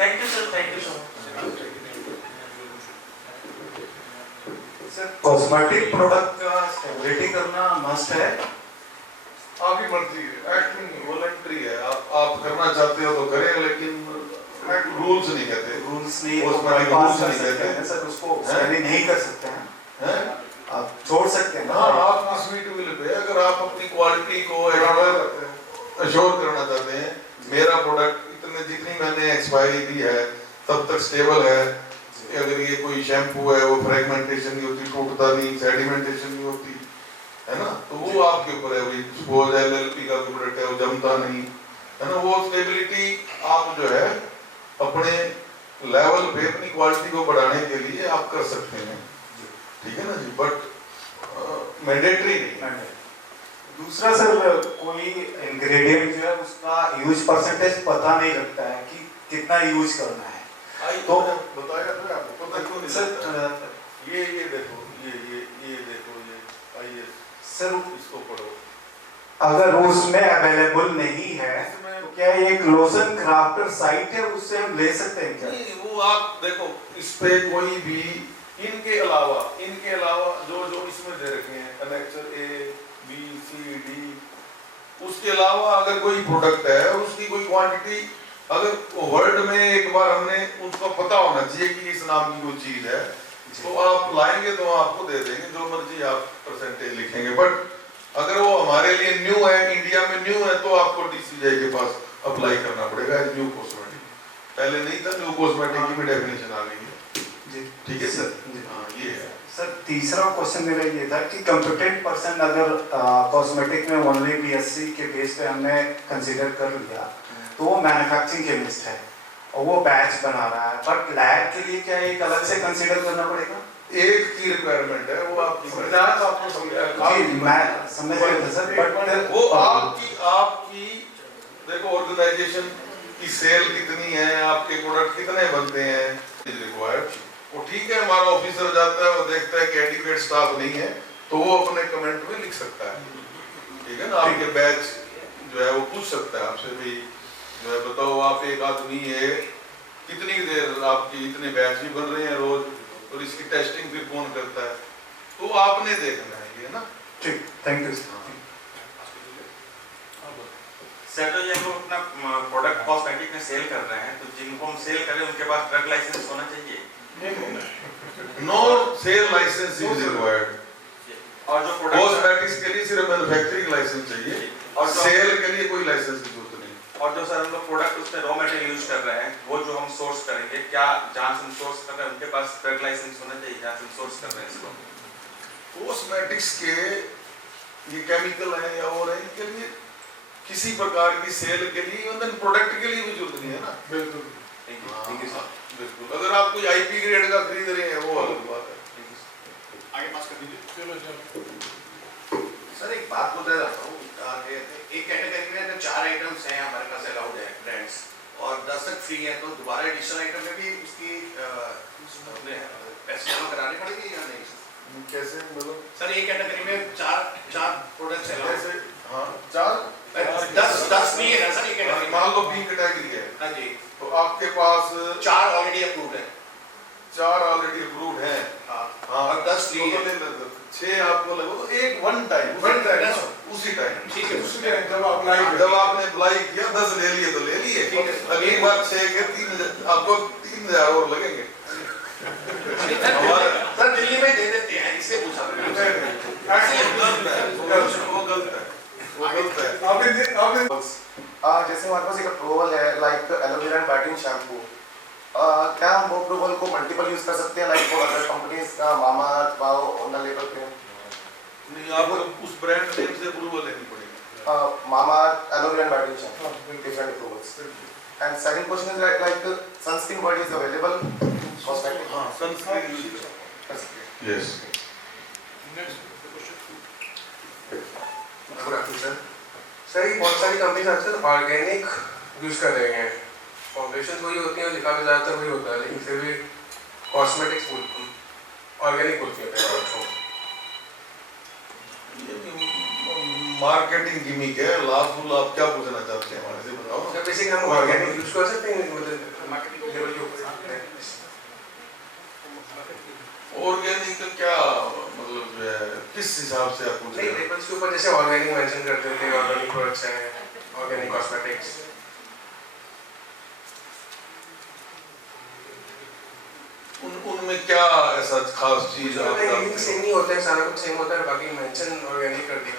Thank you sir, thank you so much. Sir cosmetic product का स्टेबिलिटी करना मस्ट है? आपकी मर्जी है, एक्टिंग वॉलंटरी है, आप करना चाहते हो तो करें, लेकिन रूल्स नहीं कहते, रूल्स नहीं कॉस्मेटिक पास रूल्स कर नहीं सकते हैं कहते सर, उसको स्टडी नहीं कर सकते हैं, हैं। आप छोड़ सकते हैं ना? हाँ, आपकी स्वीट विल पे अगर आप अपनी क्वालिटी को अश्योर करना चाहते हैं, मेरा प्रोडक्ट इतने जितनी मैंने एक्सपायरी दी है तब तक स्टेबल है, अगर ये कोई शैम्पू है वो फ्रेगमेंटेशन नहीं होती, टूटता नहीं, सेडिमेंटेशन नहीं होती है ना, तो वो आपके ऊपर है। भाई सपोज LLP का प्रोडक्ट है, वो जमता नहीं है ना, वो स्टेबिलिटी आप जो है अपने लेवल पे अपनी क्वालिटी को बढ़ाने के लिए आप कर सकते हैं, ठीक है ना जी, बट मैंडेटरी नहीं। दूसरा सर, कोई इंग्रेडिएंट जो है उसका यूज परसेंटेज पता नहीं लगता है कि कितना यूज करना है, तो बताया तो आपको पता क्यों नहीं सर लगता? ये देखो, ये देखो, ये आइए सर इसको पढ़ो। अगर वो उसमें अवेलेबल नहीं है तो क्या ये एक लोशन क्राफ्टर साइट है, उससे हम ले सकते हैं क्या? नहीं, वो आप देखो, इस पे कोई भी इनके अलावा जो इसमें दे रखे हैं connector A B C D, उसके अलावा अगर कोई प्रोडक्ट है उसकी कोई क्वांटिटी अगर वर्ल्ड में एक बार हमने उसको पता होना चाहिए कि इस नाम की कोई चीज है, तो आप लाएंगे तो आपको दे देंगे, जो मर्जी आप परसेंटेज लिखेंगे। बट अगर वो हमारे लिए न्यू है, इंडिया में न्यू है, तो आपको DCGI के पास अप्लाई करना पड़ेगा, न्यू कॉस्मेटिक। पहले नहीं था, न्यू कॉस्मेटिक की भी डेफिनेशन आ गई है जी, ठीक है सर। हाँ, ये है सर। तीसरा क्वेश्चन मेरा ये था कि कंप्यूटेंट पर्सन अगर कॉस्मेटिक में ओनली BSc के बेस पे हमने कंसीडर कर लिया तो वो मैन्युफैक्चरिंग केमिस्ट है और वो बैच बना रहा है, बट लैब के लिए क्या एक अलग से कंसीडर करना पड़ेगा? एक की रिक्वायरमेंट है, वो आपकी आपको मैं समझ गया था सर, बट वो आपकी देखो ऑर्गेनाइजेशन की सेल कितनी है, आपके प्रोडक्ट कितने बनते हैं रिक्वायर्ड। वो ठीक है, हमारा ऑफिसर जाता है, वो देखता है कि एडिक्वेट स्टाफ नहीं है, तो वो अपने कमेंट में लिख सकता है, ठीक है ना। आपके बैच जो है वो पूछ सकता है आपसे, भी जो है बताओ आप एक आदमी है, कितनी देर आपकी इतने बैच भी बन रहे हैं रोज, और इसकी टेस्टिंग फिर कौन करता है, तो आपने देखना है ये ना। ठीक, थैंक यू सर। तो ये हम लोग अपना प्रोडक्ट कॉस्मेटिक में सेल कर रहे हैं, तो जिनको हम सेल करें उनके पास ड्रग लाइसेंस होना चाहिए? No sale licence is required, और जो प्रोडक्ट कॉस्मेटिक्स के लिए सिर्फ मैन्युफैक्चरिंग लाइसेंस चाहिए, और सेल के लिए कोई लाइसेंस की जरूरत नहीं। और जो सर हम लोग प्रोडक्ट उसमें रॉ मटेरियल यूज कर रहे हैं, वो जो हम सोर्स करेंगे, क्या जहाँ से हम सोर्स कर रहे हैं उनके पास ड्रग लाइसेंस होना चाहिए जहाँ से हम सोर्स कर रहे हैं इसको? कॉस्मेटिक्स के ये केमिकल है या और है, इनके लिए किसी प्रकार की सेल के लिए, इवन प्रोडक्ट के लिए भी जरूरत नहीं है ना। बिल्कुल, थैंक यू सर। बिल्कुल, अगर आप कोई IP ग्रेड का खरीद रहे हैं वो अलग बात है। आगे पास कर दीजिए। सर एक बात बोलना चाहता हूँ, एक कैटेगरी में जो 4 आइटम्स हैं हमारे पास अलाउड है ब्रांड्स, और 10 तक फ्री है, तो दोबारा एडिशनल आइटम में भी उसकी पैसे जमा कराने पड़ेगी या नहीं? कैसे मतलब? सर एक कैटेगरी में 4 प्रोडक्ट्स अलाउड है। हाँ, 4 10 नहीं है ना सर, ये कैटेगरी मान लो B कैटेगरी है। हाँ जी, तो आपके पास 4 ऑलरेडी अप्रूव्ड है। 4 ऑलरेडी अप्रूव्ड है, हाँ, हाँ, और 10 फ्री है। 6 आपको लगो, तो एक वन टाइम उसी टाइम। ठीक है, उसी टाइम जब आपने अप्लाई किया 10 ले लिए तो ले लिए, अगली बार 6 के 3 आपको 3000 और लगेंगे। सर दिल्ली में दे देते हैं, इससे पूछा वो गलत है। आपने जैसे हमारे पास एक अप्रूवल है like aloe vera and biotin shampoo, क्या हम वो अप्रूवल को मल्टीपल यूज कर सकते हैं लाइक फॉर अदर कंपनीज का Mamaearth wow on the label पे? नहीं, आपको उस ब्रांड नेम से अप्रूवल लेनी पड़ेगी। Mamaearth aloe vera and biotin shampoo, different approvals. And second question is like sunscreen body is available cosmetic? हां, सनस्क्रीन यूज कर सकते हैं। Yes. Good afternoon sir. Sir ये बहुत सारी कंपनीज आजकल ऑर्गेनिक यूज कर रहे हैं, फॉर्मुलेशन वही होती है, लिखा भी ज़्यादातर वही होता है, लेकिन फिर भी कॉस्मेटिक्स ऑर्गेनिक बोलती है उसको। मार्केटिंग गिमिक है, लाभफुल। आप क्या पूछना चाहते हैं हमारे से, बताओ। सर बेसिकली हम ऑर्गेनिक यूज कर सकते हैं, मतलब मार्केटिंग लेवल के ऊपर ऑर्गेनिक का क्या मतलब है, किस हिसाब से आप पूछ रहे नहीं, हैं? लेबल्स के ऊपर जैसे ऑर्गेनिक मेंशन करते थे, ऑर्गेनिक प्रोडक्ट्स हैं, ऑर्गेनिक कॉस्मेटिक्स। उनमें क्या ऐसा खास चीज आप सेम नहीं होता है, सारा कुछ सेम होता है, बाकी मेंशन ऑर्गेनिक कर दिया।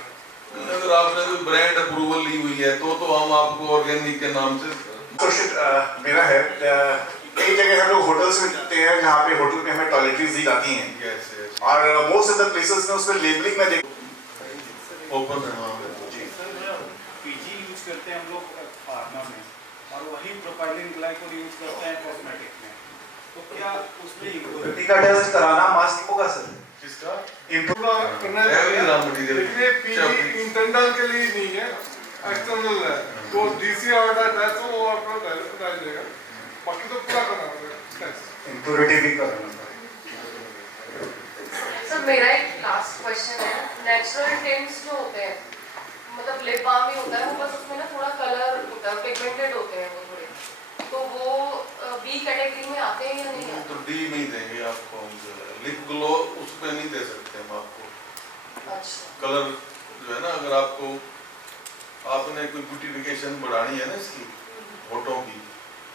अगर आपने कोई ब्रांड अप्रूवल ली हुई है तो हम आपको ऑर्गेनिक के नाम से। क्वेश्चन मेरा है, कई जगह हम लोग होटल्स में जाते हैं जहाँ पे होटल में हमें टॉयलेटरीज दी जाती हैं, और मोस्ट ऑफ द प्लेसेस में उसमें लेबलिंग में ओपन है। हाँ जी, पीजी यूज करते हैं हम लोग फार्मा में, और वही प्रोपाइलिन ग्लाइकोल यूज करते हैं कॉस्मेटिक में, तो क्या उसमें इम्प्योरिटी का टेस्ट कराना मस्ट होगा सर? किसका? इम्प्रूव करना है, इंटरनल के लिए नहीं है, एक्सटर्नल है। तो डीसी ऑर्डर टेस्ट वो आपको बता देगा, बाकी तो पूरा करना पड़ेगा इम्प्योरिटी भी करना। सर मेरा एक लास्ट क्वेश्चन है, नेचुरल टिंट्स जो होते हैं, मतलब लिप बाम ही होता है वो, बस उसमें ना थोड़ा कलर होता है, पिगमेंटेड होते हैं वो थोड़े, तो वो बी कैटेगरी में आते हैं या नहीं आते? तो डी नहीं देंगे आपको हम, लिप ग्लो उसमें नहीं दे सकते हम आपको। अच्छा। कलर जो है ना, अगर आपको आपने कोई ब्यूटिफिकेशन बढ़ानी है ना इसकी होठों की,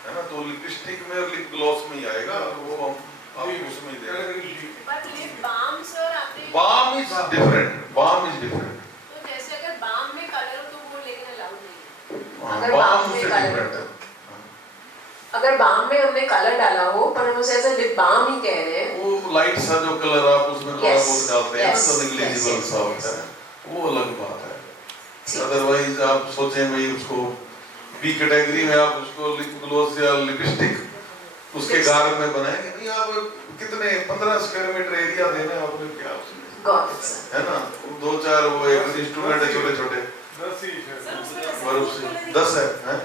है ना, तो लिपस्टिक में और लिप ग्लॉस में ही आएगा, वो हम आपको उसमें ही देंगे। बट लिप बाम सर आपने, balm is different, balm is different. तो जैसे अगर बाम में कलर हो तो वो लेकिन अलाउड नहीं है। अगर बाम से डिफरेंट है, अगर बाम में हमने कलर डाला हो पर हम उसे ऐसे लिप बाम ही कह रहे हैं, वो लाइट सा जो कलर आप उसमें थोड़ा बहुत डालते हैं तो नेग्लिजिबल सा होता है, वो अलग बात है। अदरवाइज आप सोचें भाई उसको बी कैटेगरी में आप उसको लिप ग्लॉस या लिपस्टिक उसके गार्ड में बनाएंगे नहीं। आप कितने 15 स्क्वायर मीटर एरिया देना है आपने, क्या है ना, 2-4 वो एक इंस्ट्रूमेंट है छोटे छोटे, 10 है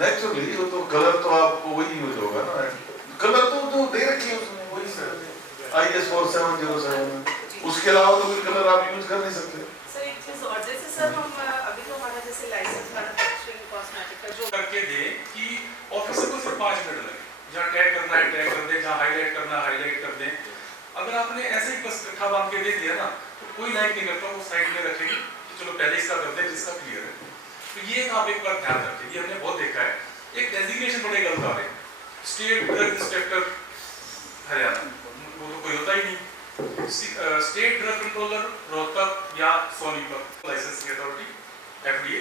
नेचुरली। वो तो कलर तो आपको वही यूज होगा ना, कलर तो जो दे रखी है उसमें वही IS 4707 में, उसके अलावा तो कोई कलर आप यूज कर नहीं सकते। सर एक चीज और, जैसे सर हम अभी तो हमारा जैसे लाइसेंस मैन्युफैक्चरिंग कॉस्मेटिक का जो करके दे कि ऑफिसर को सिर्फ 5 मिनट लगे, जहाँ टैग करना है टैग कर दे, जहाँ हाईलाइट करना है हाईलाइट कर दे। अगर आपने ऐसे ही बस इकट्ठा बांध के दे दिया ना, तो कोई लाइक नहीं करता, वो साइड में रखेगी कि चलो पहले इसका कर दे जिसका क्लियर है। तो ये आप एक बार ध्यान रखें, ये हमने बहुत देखा है। एक डेजिग्नेशन बड़े गलत आ रहे हैं, स्टेट ड्रग इंस्पेक्टर हरियाणा, वो तो कोई होता ही नहीं। स्टेट ड्रग कंट्रोलर रोहतक या सोनीपत, लाइसेंसिंग अथॉरिटी FDA,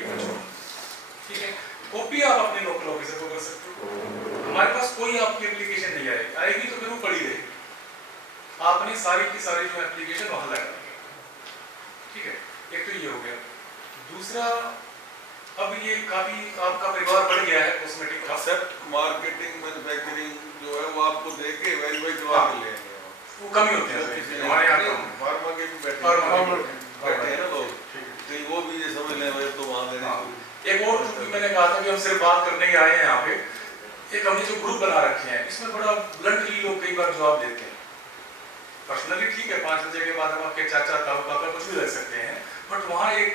ठीक है। कॉपी आप अपने लोकल ऑफिसर को कर सकते हो। हमारे पास कोई आपकी एप्लीकेशन नहीं आएगी तो फिर वो पड़ी रहेगी, आपने सारी की सारी जो एप्लीकेशन वहां लगानी है, ठीक है। एक तो ये हो गया। दूसरा, अब ये काफी आपका परिवार बढ़ गया है कॉस्मेटिक का। सर मार्केटिंग मैन्युफैक्चरिंग जो है वो आपको देके वेरीफाई करवा के ले आएंगे, वो कम ही होते हैं हमारे यहाँ कम। फार्मा के भी बैठे हैं ना लोग, तो वो भी ये समझ लें भाई तो वहां देने। एक और मैंने कहा था कि हम सिर्फ बात करने ही आए हैं यहाँ पे, एक हमने जो ग्रुप बना रखे हैं इसमें बड़ा ब्लंटली लोग कई बार जवाब देते हैं। पर्सनली ठीक है, 5 बजे के बाद हम आपके चाचा ताऊ पापा कुछ भी रख सकते हैं, बट वहाँ एक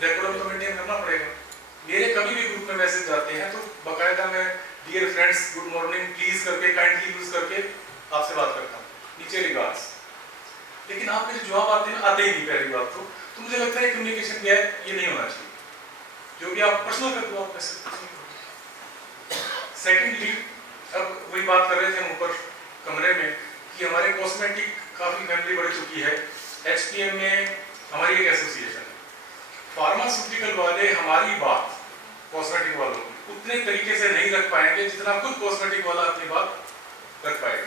डेकोरम तो मेंटेन करना पड़ेगा। मेरे कभी भी ग्रुप में मैसेज जाते हैं तो बाकायदा मैं dear friends good morning please करके काइंडली यूज करके आपसे बात करता हूँ, नीचे रिगार्ड्स। लेकिन आपके जो जवाब आते हैं आते ही नहीं पहली बात तो तो मुझे लगता है कम्युनिकेशन क्या है ये नहीं होना चाहिए, जो भी आप पर्सनल करते हो आप कैसे। सेकेंडली अब वही बात कर रहे थे हम ऊपर कमरे में कि हमारे कॉस्मेटिक काफ़ी फैमिली बढ़ चुकी है। HPM में हमारी एक एसोसिएशन है, फार्मास्यूटिकल वाले हमारी बात कॉस्मेटिक वालों की उतने तरीके से नहीं रख पाएंगे जितना खुद कॉस्मेटिक वाला अपनी बात रख पाएगा।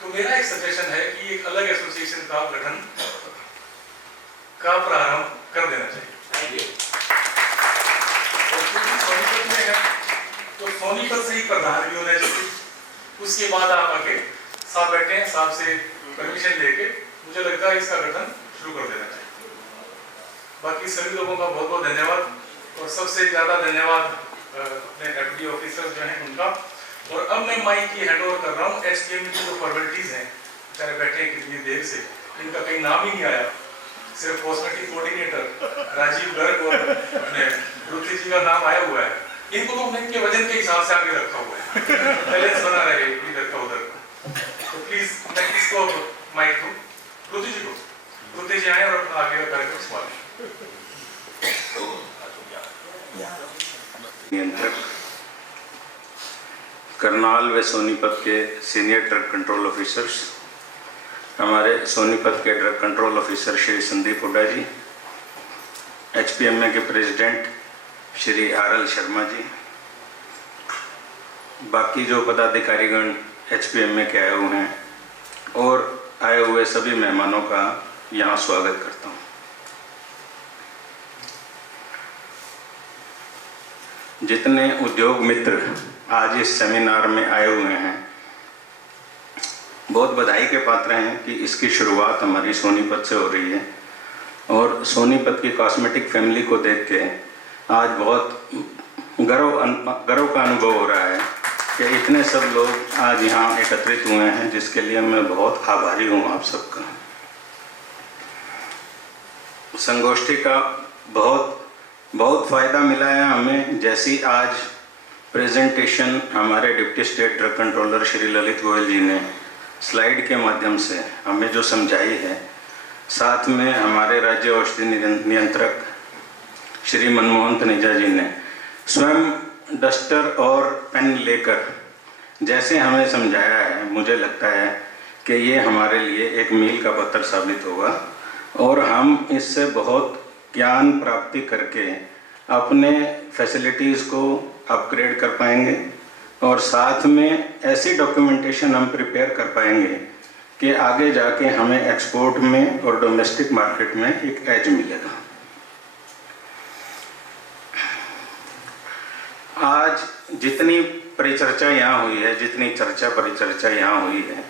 तो मेरा एक सजेशन है कि एक अलग एसोसिएशन का गठन का प्रारंभ कर देना चाहिए। और सोनीपत में है तो सोनीपत से ही प्रधान भी होना चाहिए, उसके बाद आप आके साहब बैठे हैं, साहब से परमिशन लेके मुझे लगता है इसका गठन शुरू कर देना चाहिए। बाकी सभी लोगों का बहुत बहुत धन्यवाद और सबसे ज़्यादा धन्यवाद अपने FD ऑफिसर्स जो हैं उनका। और अब मैं माइक की हैंड ओवर कर रहा हूँ। HPM की जो फॉर्मेलिटीज़ हैं, चाहे बैठे हैं कितनी देर से, इनका कहीं नाम ही नहीं आया, सिर्फ कॉस्मेटिक कोऑर्डिनेटर राजीव गर्ग और अपने रुचि जी का नाम आया हुआ है। इनको तो हमने इनके वजन के हिसाब से आगे रखा हुआ है, बैलेंस बना रहे इधर का उधर का। तो प्लीज मैं किसको माइक दूं? रुचि जी को। रुचि जी आए और अपना आगे का कार्यक्रम संभालें। नियंत्रक करनाल व सोनीपत के सीनियर ड्रग कंट्रोल ऑफिसर्स, हमारे सोनीपत के drug control officer Shri Sandeep Hooda ji, HPMA के प्रेसिडेंट श्री RL शर्मा जी, बाकी जो पदाधिकारीगण HPMA के आए हुए हैं और आए हुए सभी मेहमानों का यहाँ स्वागत करता हूँ। जितने उद्योग मित्र आज इस सेमिनार में आए हुए हैं, बहुत बधाई के पात्र हैं कि इसकी शुरुआत हमारी सोनीपत से हो रही है और सोनीपत की कॉस्मेटिक फैमिली को देख के आज बहुत गर्व का अनुभव हो रहा है कि इतने सब लोग आज यहाँ एकत्रित हुए हैं, जिसके लिए मैं बहुत आभारी हूँ आप सबका। संगोष्ठी का बहुत फ़ायदा मिला है हमें। जैसी आज प्रेजेंटेशन हमारे deputy state drug controller Shri Lalit Goyal ji ने स्लाइड के माध्यम से हमें जो समझाई है, साथ में हमारे राज्य औषधि नियंत्रक श्री मनमोहन तनेजा जी ने स्वयं डस्टर और पेन लेकर जैसे हमें समझाया है, मुझे लगता है कि ये हमारे लिए एक मील का पत्थर साबित होगा और हम इससे बहुत ज्ञान प्राप्ति करके अपने फैसिलिटीज़ को अपग्रेड कर पाएंगे और साथ में ऐसी डॉक्यूमेंटेशन हम प्रिपेयर कर पाएंगे कि आगे जाके हमें एक्सपोर्ट में और डोमेस्टिक मार्केट में एक एज मिलेगा। आज जितनी परिचर्चा यहाँ हुई है, जितनी चर्चा परिचर्चा यहाँ हुई है,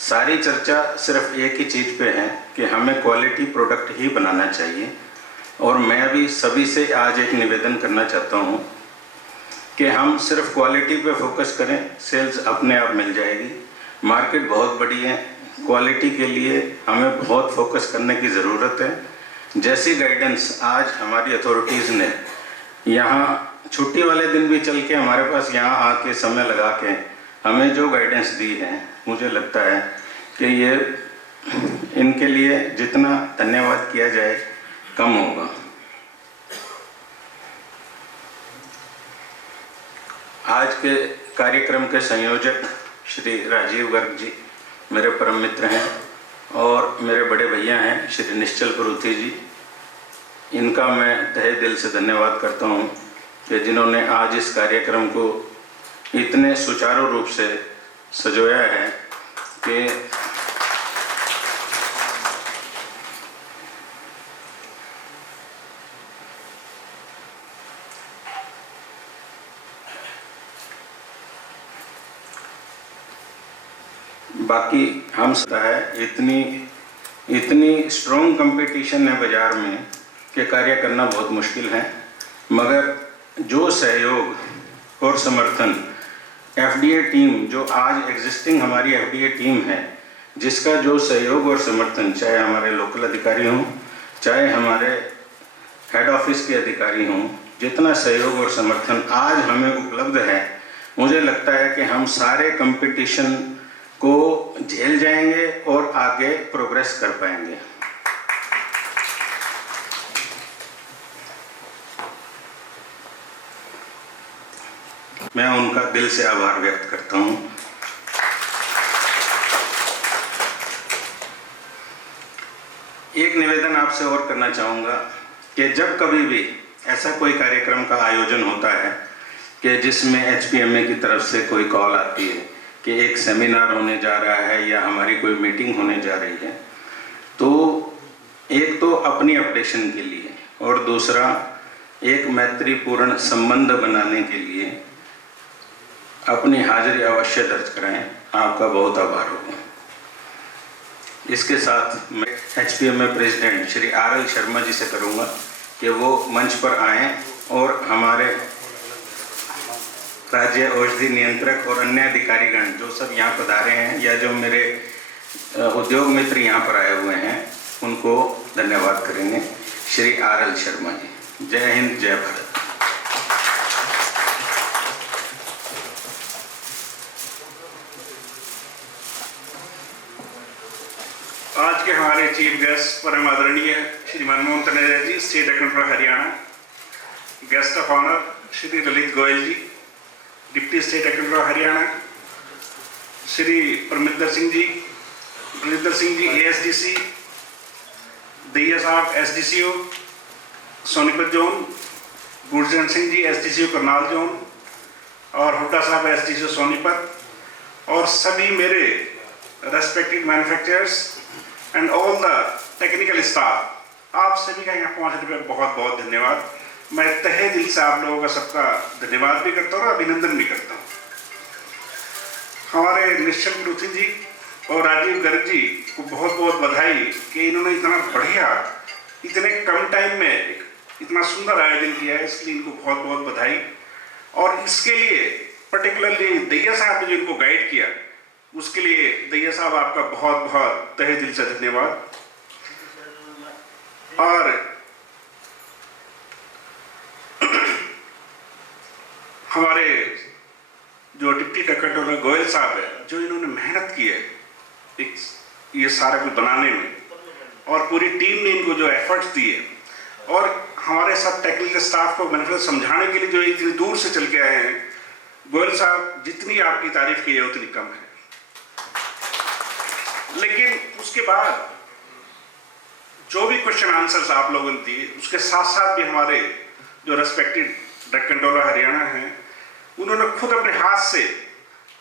सारी चर्चा सिर्फ एक ही चीज़ पे है कि हमें क्वालिटी प्रोडक्ट ही बनाना चाहिए। और मैं भी सभी से आज एक निवेदन करना चाहता हूँ कि हम सिर्फ क्वालिटी पे फोकस करें, सेल्स अपने आप मिल जाएगी। मार्केट बहुत बड़ी है, क्वालिटी के लिए हमें बहुत फोकस करने की ज़रूरत है। जैसी गाइडेंस आज हमारी अथॉरिटीज़ ने यहाँ छुट्टी वाले दिन भी चल के हमारे पास यहाँ आके समय लगा के हमें जो गाइडेंस दी है, मुझे लगता है कि ये इनके लिए जितना धन्यवाद किया जाए कम होगा। आज के कार्यक्रम के संयोजक श्री राजीव गर्ग जी मेरे परम मित्र हैं और मेरे बड़े भैया हैं श्री निश्चल परूथी जी। इनका मैं तहे दिल से धन्यवाद करता हूं कि जिन्होंने आज इस कार्यक्रम को इतने सुचारू रूप से सजोया है कि बाकी हम सकता है इतनी स्ट्रॉन्ग कंपटीशन है बाज़ार में कि कार्य करना बहुत मुश्किल है, मगर जो सहयोग और समर्थन FDA टीम जो आज एग्जिस्टिंग हमारी FDA टीम है, जिसका जो सहयोग और समर्थन, चाहे हमारे लोकल अधिकारी हों, चाहे हमारे हेड ऑफिस के अधिकारी हों, जितना सहयोग और समर्थन आज हमें उपलब्ध है, मुझे लगता है कि हम सारे कंपटीशन को झेल जाएंगे और आगे प्रोग्रेस कर पाएंगे। मैं उनका दिल से आभार व्यक्त करता हूँ। एक निवेदन आपसे और करना चाहूँगा कि जब कभी भी ऐसा कोई कार्यक्रम का आयोजन होता है कि जिसमें HPMA की तरफ से कोई कॉल आती है कि एक सेमिनार होने जा रहा है या हमारी कोई मीटिंग होने जा रही है, तो एक तो अपनी अपडेशन के लिए और दूसरा एक मैत्रीपूर्ण संबंध बनाने के लिए अपनी हाजिरी अवश्य दर्ज कराएं। आपका बहुत आभार होगा। इसके साथ मैं HPMA president Shri RL Sharma ji से करूंगा कि वो मंच पर आएं और हमारे राज्य औषधि नियंत्रक और अन्य अधिकारीगण जो सब यहाँ पधारे हैं या जो मेरे उद्योग मित्र यहाँ पर आए हुए हैं उनको धन्यवाद करेंगे। श्री RL शर्मा जी। जय हिंद, जय भारत। आज के हमारे चीफ गेस्ट परम आदरणीय Shri Manmohan Taneja ji, state accountant Haryana, guest of honour Shri Lalit Goyal ji, deputy state accountant Haryana, Shri Parminder Singh ji ASDC, Daiya sahab SDCO Sonipat zone, Gurjan Singh ji SDCO Karnal zone और हुड्डा साहब SDCO सोनीपत, और सभी मेरे respected manufacturers and all the technical staff, आप सभी का यहाँ पहुँचने पर बहुत बहुत धन्यवाद। मैं तहे दिल से आप लोगों का सबका धन्यवाद भी करता हूँ और अभिनंदन भी करता हूँ। हमारे निश्चल पृथ्वी जी और राजीव गर्ग जी को बहुत बहुत बधाई कि इन्होंने इतना बढ़िया, इतने कम टाइम में इतना सुंदर आयोजन किया है, इसलिए इनको बहुत बहुत बधाई। और इसके लिए पर्टिकुलरली दैया साहब ने जो इनको गाइड किया, उसके लिए दैया साहब आपका बहुत बहुत तहे दिल से धन्यवाद। और हमारे जो डिप्टी कंट्रोलर गोयल साहब है, जो इन्होंने मेहनत की है ये सारा कुछ बनाने में, और पूरी टीम ने इनको जो एफर्ट्स दिए, और हमारे सब टेक्निकल स्टाफ को मैंने समझाने के लिए जो इतनी दूर से चल के आए हैं, गोयल साहब जितनी आपकी तारीफ की है उतनी कम है। लेकिन उसके बाद जो भी क्वेश्चन आंसर्स आप लोगों ने दिए, उसके साथ साथ भी हमारे जो रेस्पेक्टेड ड्रग कंट्रोलर हरियाणा हैं, उन्होंने खुद अपने हाथ से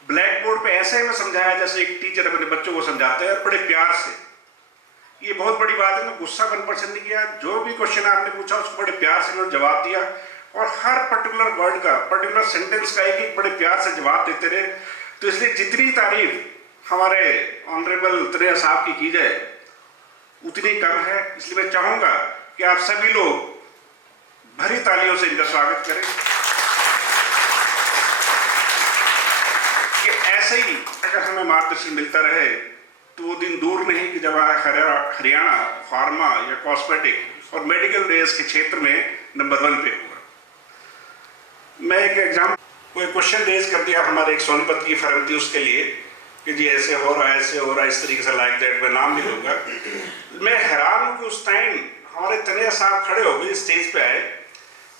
ब्लैक बोर्ड पे ऐसे में समझाया जैसे एक टीचर अपने बच्चों को समझाते हैं, और बड़े प्यार से। ये बहुत बड़ी बात है। मैं गुस्सा पसंद नहीं किया, जो भी क्वेश्चन आपने पूछा उसको बड़े प्यार से उन्होंने जवाब दिया, और हर पर्टिकुलर वर्ड का, पर्टिकुलर सेंटेंस का एक बड़े प्यार से जवाब देते रहे। तो इसलिए जितनी तारीफ हमारे ऑनरेबल तनेजा साहब की जाए उतनी कम है। इसलिए मैं चाहूंगा कि आप सभी लोग भरी तालियों से इनका स्वागत करें कि ऐसे ही अगर हमें मार्गदर्शन मिलता रहे तो वो दिन दूर नहीं कि जब हरियाणा फार्मा या कॉस्मेटिक और मेडिकल डेज के क्षेत्र में नंबर 1 पे होगा। मैं एक एग्जाम्पल, कोई क्वेश्चन रेज कर दिया हमारे एक सोनीपत की फर्म थी, उसके लिए कि जी ऐसे हो रहा है, ऐसे हो रहा है, इस तरीके से, लाइक दैट, मैं नाम नहीं लूंगा। मैं हैरान हूँ कि उस टाइम हमारे तनेजा साहब खड़े हो गए, स्टेज पे आए,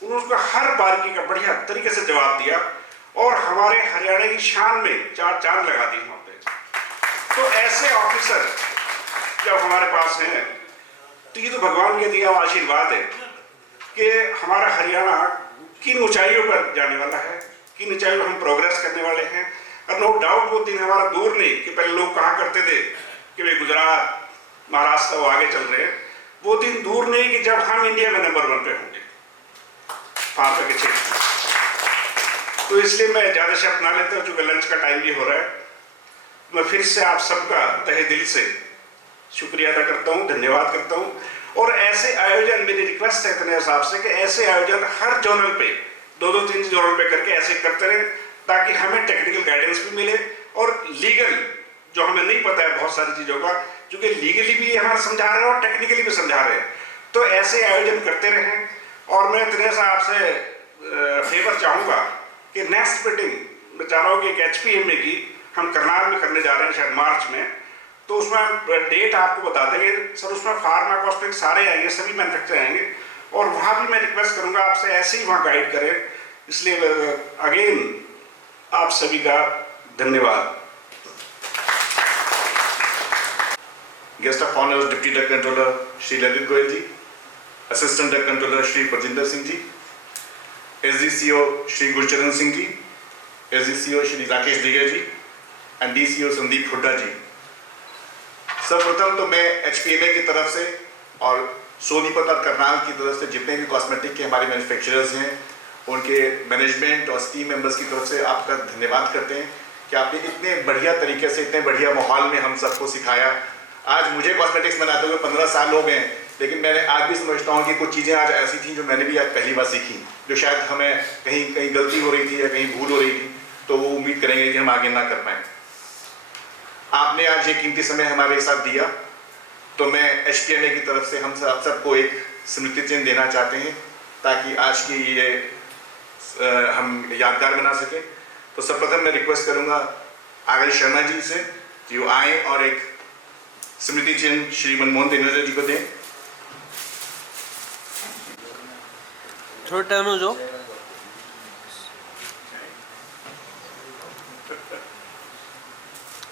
उन्होंने उसका हर बार का बढ़िया तरीके से जवाब दिया, और हमारे हरियाणा की शान में 4 चांद लगा दी वहाँ पे। तो ऐसे ऑफिसर जब हमारे पास हैं तो ये तो भगवान के दिया हुआ आशीर्वाद है कि हमारा हरियाणा किन ऊंचाइयों पर जाने वाला है, किन ऊंचाइयों पर हम प्रोग्रेस करने वाले हैं। और नो डाउट वो दिन हमारा दूर नहीं कि पहले लोग कहा करते थे कि वे गुजरात, महाराष्ट्र वो आगे चल रहे हैं, वो दिन दूर नहीं कि जब हम इंडिया में नंबर 1 पे होंगे फार्मा के क्षेत्र। तो इसलिए मैं ज़्यादा शब्द ना लेता हूँ, चूँकि लंच का टाइम भी हो रहा है। मैं फिर से आप सबका तहे दिल से शुक्रिया अदा करता हूँ, धन्यवाद करता हूँ। और ऐसे आयोजन, मेरी रिक्वेस्ट है तनेजा साहब से कि ऐसे आयोजन हर जोनल पे 2-3 जोनल पे करके ऐसे करते रहे, ताकि हमें टेक्निकल गाइडेंस भी मिले और लीगल जो हमें नहीं पता है बहुत सारी चीज़ों का, क्योंकि लीगली भी हमारा समझा रहे हैं और टेक्निकली भी समझा रहे हैं, तो ऐसे आयोजन करते रहें। और मैं तनेजा साहब से फेवर चाहूँगा कि नेक्स्ट मीटिंग मैं चाह रहा हूँ कि एक HPMA की हम करनाल में करने जा रहे हैं शायद मार्च में, तो उसमें डेट आपको बता देंगे सर। उसमें फार्मा कॉस्मेटिक सारे आएंगे, सभी मैन्युफैक्चर आएंगे, और वहाँ भी मैं रिक्वेस्ट करूँगा आपसे ऐसे ही वहाँ गाइड करें। इसलिए अगेन आप सभी का धन्यवाद। Guest of honour deputy drug controller Shri Lalit Goyal ji, assistant drug controller Shri Parjinder Singh ji, SDCO Shri Gurcharan Singh ji, SDCO Shri Rakesh Dige ji and DCO Sandeep Hooda ji. सर्वप्रथम तो मैं HPMA की तरफ से और सोनीपत और करनाल की तरफ से जितने भी कॉस्मेटिक के हमारे मैन्युफैक्चरर्स हैं उनके मैनेजमेंट और टीम मेंबर्स की तरफ से आपका धन्यवाद करते हैं कि आपने इतने बढ़िया तरीके से इतने बढ़िया माहौल में हम सबको सिखाया। आज मुझे कॉस्मेटिक्स बनाते हुए 15 साल हो गए, लेकिन मैंने आज भी समझता हूँ कि कुछ चीज़ें आज ऐसी थी जो मैंने भी आज पहली बार सीखी, जो शायद हमें कहीं गलती हो रही थी या कहीं भूल हो रही थी, तो वो उम्मीद करेंगे कि हम आगे ना कर पाएँ। आपने आज ये कीमती समय हमारे साथ दिया, तो मैं HPMA की तरफ से हम सबको एक स्मृति चिन्ह देना चाहते हैं ताकि आज की ये हम यादगार बना सकें। तो सर्वप्रथम मैं रिक्वेस्ट करूँगा आर शर्मा जी से कि वो आए और एक स्मृति चिन्ह श्री मनमोहन दिनोजा जी को दें। थोड़ा टाइम हो जाओ।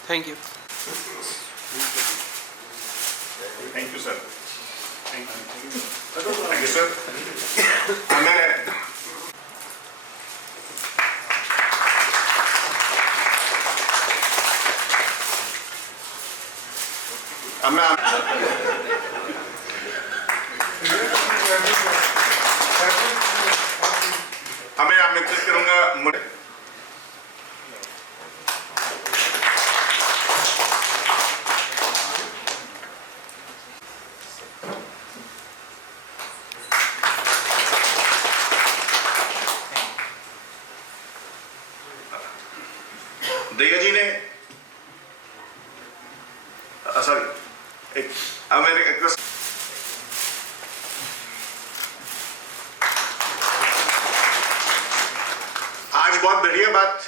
Thank you. Thank you sir. Thank you sir. मैं आमंत्रित करूंगा दया जी ने सॉरी एक मेरे आज बहुत बढ़िया बात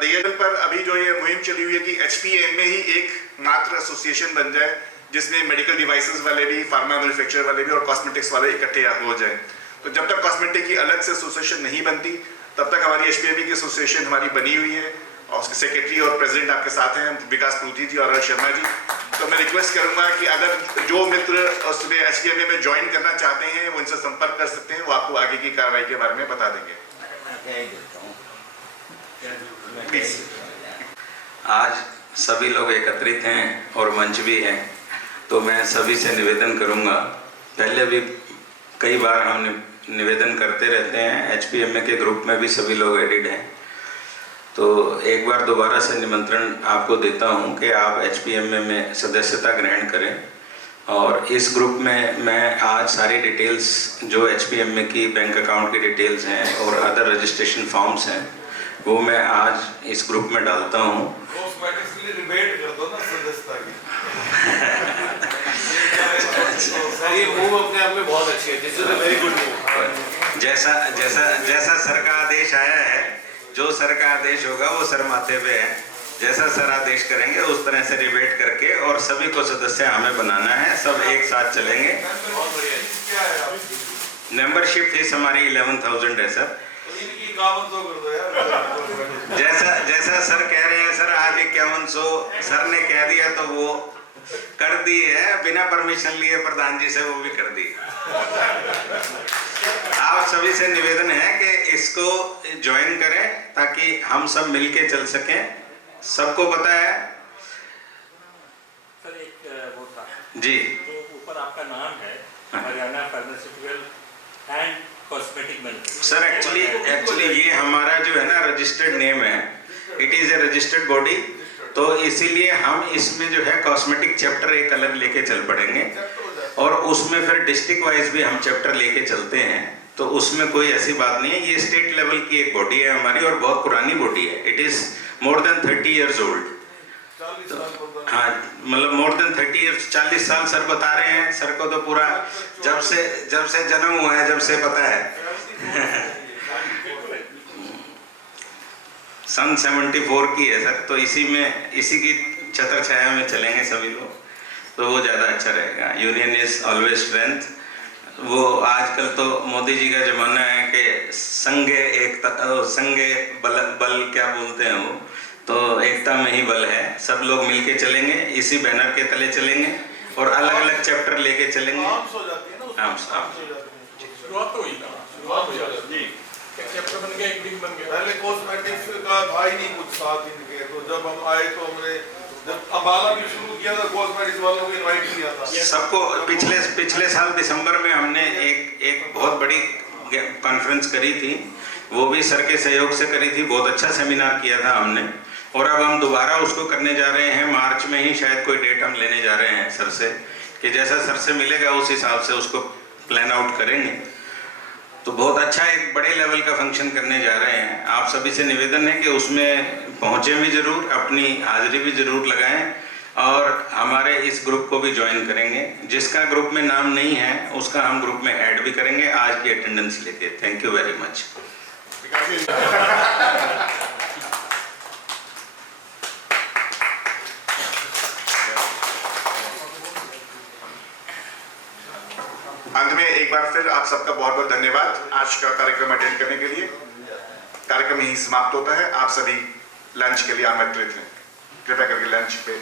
दयाजन पर अभी जो ये मुहिम चली हुई है कि HPMA ही एक मात्र एसोसिएशन बन जाए जिसमें मेडिकल डिवाइसेस वाले भी, फार्मा मैन्युफैक्चर वाले भी और कॉस्मेटिक्स वाले इकट्ठे हो जाए। तो जब तक कॉस्मेटिक की अलग से एसोसिएशन नहीं बनती तब तक हमारी HPMA की एसोसिएशन हमारी बनी हुई है और उसके सेक्रेटरी और प्रेसिडेंट आपके साथ हैं विकास प्रूथी जी और हर्ष शर्मा जी। तो मैं रिक्वेस्ट करूंगा कि अगर जो मित्र उसमें HPMA में ज्वाइन करना चाहते हैं वो इनसे संपर्क कर सकते हैं, वो आपको आगे की कार्रवाई के बारे में बता देंगे। आज सभी लोग एकत्रित हैं और मंच भी है, तो मैं सभी से निवेदन करूंगा, पहले भी कई बार हम निवेदन करते रहते हैं, HPMA के ग्रुप में भी सभी लोग एडिड हैं, तो एक बार दोबारा से निमंत्रण आपको देता हूं कि आप HPMA में सदस्यता ग्रहण करें। और इस ग्रुप में मैं आज सारी डिटेल्स जो HPMA की बैंक अकाउंट की डिटेल्स हैं और अदर रजिस्ट्रेशन फॉर्म्स हैं वो मैं आज इस ग्रुप में डालता हूँ। डिबेट कर दो ना सदस्यता की। ये मूव अपने आप में बहुत अच्छी है, this is a very good move. जैसा सर का आदेश आया है, जो सर का आदेश होगा वो सर माथे पे है, जैसा सर आदेश करेंगे उस तरह से डिबेट करके और सभी को सदस्य हमें बनाना है, सब एक साथ चलेंगे। मेंबरशिप फीस हमारी 11,000 है सर। जैसा सर कह रहे हैं सर आज 5100 सर ने कह दिया तो वो कर दी है, बिना परमिशन लिए प्रधान जी से वो भी कर दी। आप सभी से निवेदन है कि इसको ज्वाइन करें ताकि हम सब मिलके चल सकें। सबको पता है सर एक वो था जी, तो ऊपर आपका नाम है Haryana pharmaceutical and cosmetic manufacturing. Sir actually ये हमारा जो है ना रजिस्टर्ड नेम है, it is a registered body, तो इसीलिए हम इसमें जो है कॉस्मेटिक चैप्टर एक अलग लेके चल पड़ेंगे और उसमें फिर डिस्ट्रिक्ट वाइज भी हम चैप्टर लेके चलते हैं, तो उसमें कोई ऐसी बात नहीं है। ये स्टेट लेवल की एक बॉडी है हमारी और बहुत पुरानी बॉडी है, it is more than 30 years old। हाँ मतलब मोर देन 30 years, 40 साल सर बता रहे हैं, सर को तो पूरा जब से जन्म हुआ है जब से पता है। सन 74 की है सर, तो इसी की छत्र छाया में चलेंगे सभी लोग, तो वो ज़्यादा अच्छा रहेगा। Union is always strength. वो आजकल तो मोदी जी का जमाना है कि संगे एकता, संगे बल क्या बोलते हैं वो, तो एकता में ही बल है। सब लोग मिलके चलेंगे, इसी बैनर के तले चलेंगे और अलग अलग चैप्टर लेके चलेंगे। शुरुआत तो हुई ना, शुरुआत हो जाती है। एक चैप्टर बन गया, एक दिन बन गया। पहले कॉस्मेटिक्स का था ही नहीं कुछ 7 दिन के, तो जब हम आए तो हमने जब अंबाला भी शुरू किया था कॉस्मेटिक्स वालों को इनवाइट किया था सबको। पिछले साल दिसंबर में हमने एक बहुत बड़ी कॉन्फ्रेंस करी थी, वो भी सर के सहयोग से करी थी, बहुत अच्छा सेमिनार किया था हमने। और अब हम दोबारा उसको करने जा रहे हैं, मार्च में ही शायद कोई डेट हम लेने जा रहे हैं सर से, कि जैसा सर से मिलेगा उस हिसाब से उसको प्लान आउट करेंगे। तो बहुत अच्छा एक बड़े लेवल का फंक्शन करने जा रहे हैं। आप सभी से निवेदन है कि उसमें पहुँचे भी ज़रूर, अपनी हाजिरी भी ज़रूर लगाएं और हमारे इस ग्रुप को भी ज्वाइन करेंगे। जिसका ग्रुप में नाम नहीं है उसका हम ग्रुप में ऐड भी करेंगे आज की अटेंडेंस लेके। Thank you very much. अंत में एक बार फिर आप सबका बहुत बहुत धन्यवाद आज का कार्यक्रम अटेंड करने के लिए। कार्यक्रम यहीं समाप्त होता है। आप सभी लंच के लिए आमंत्रित हैं, कृपया करके लंच पे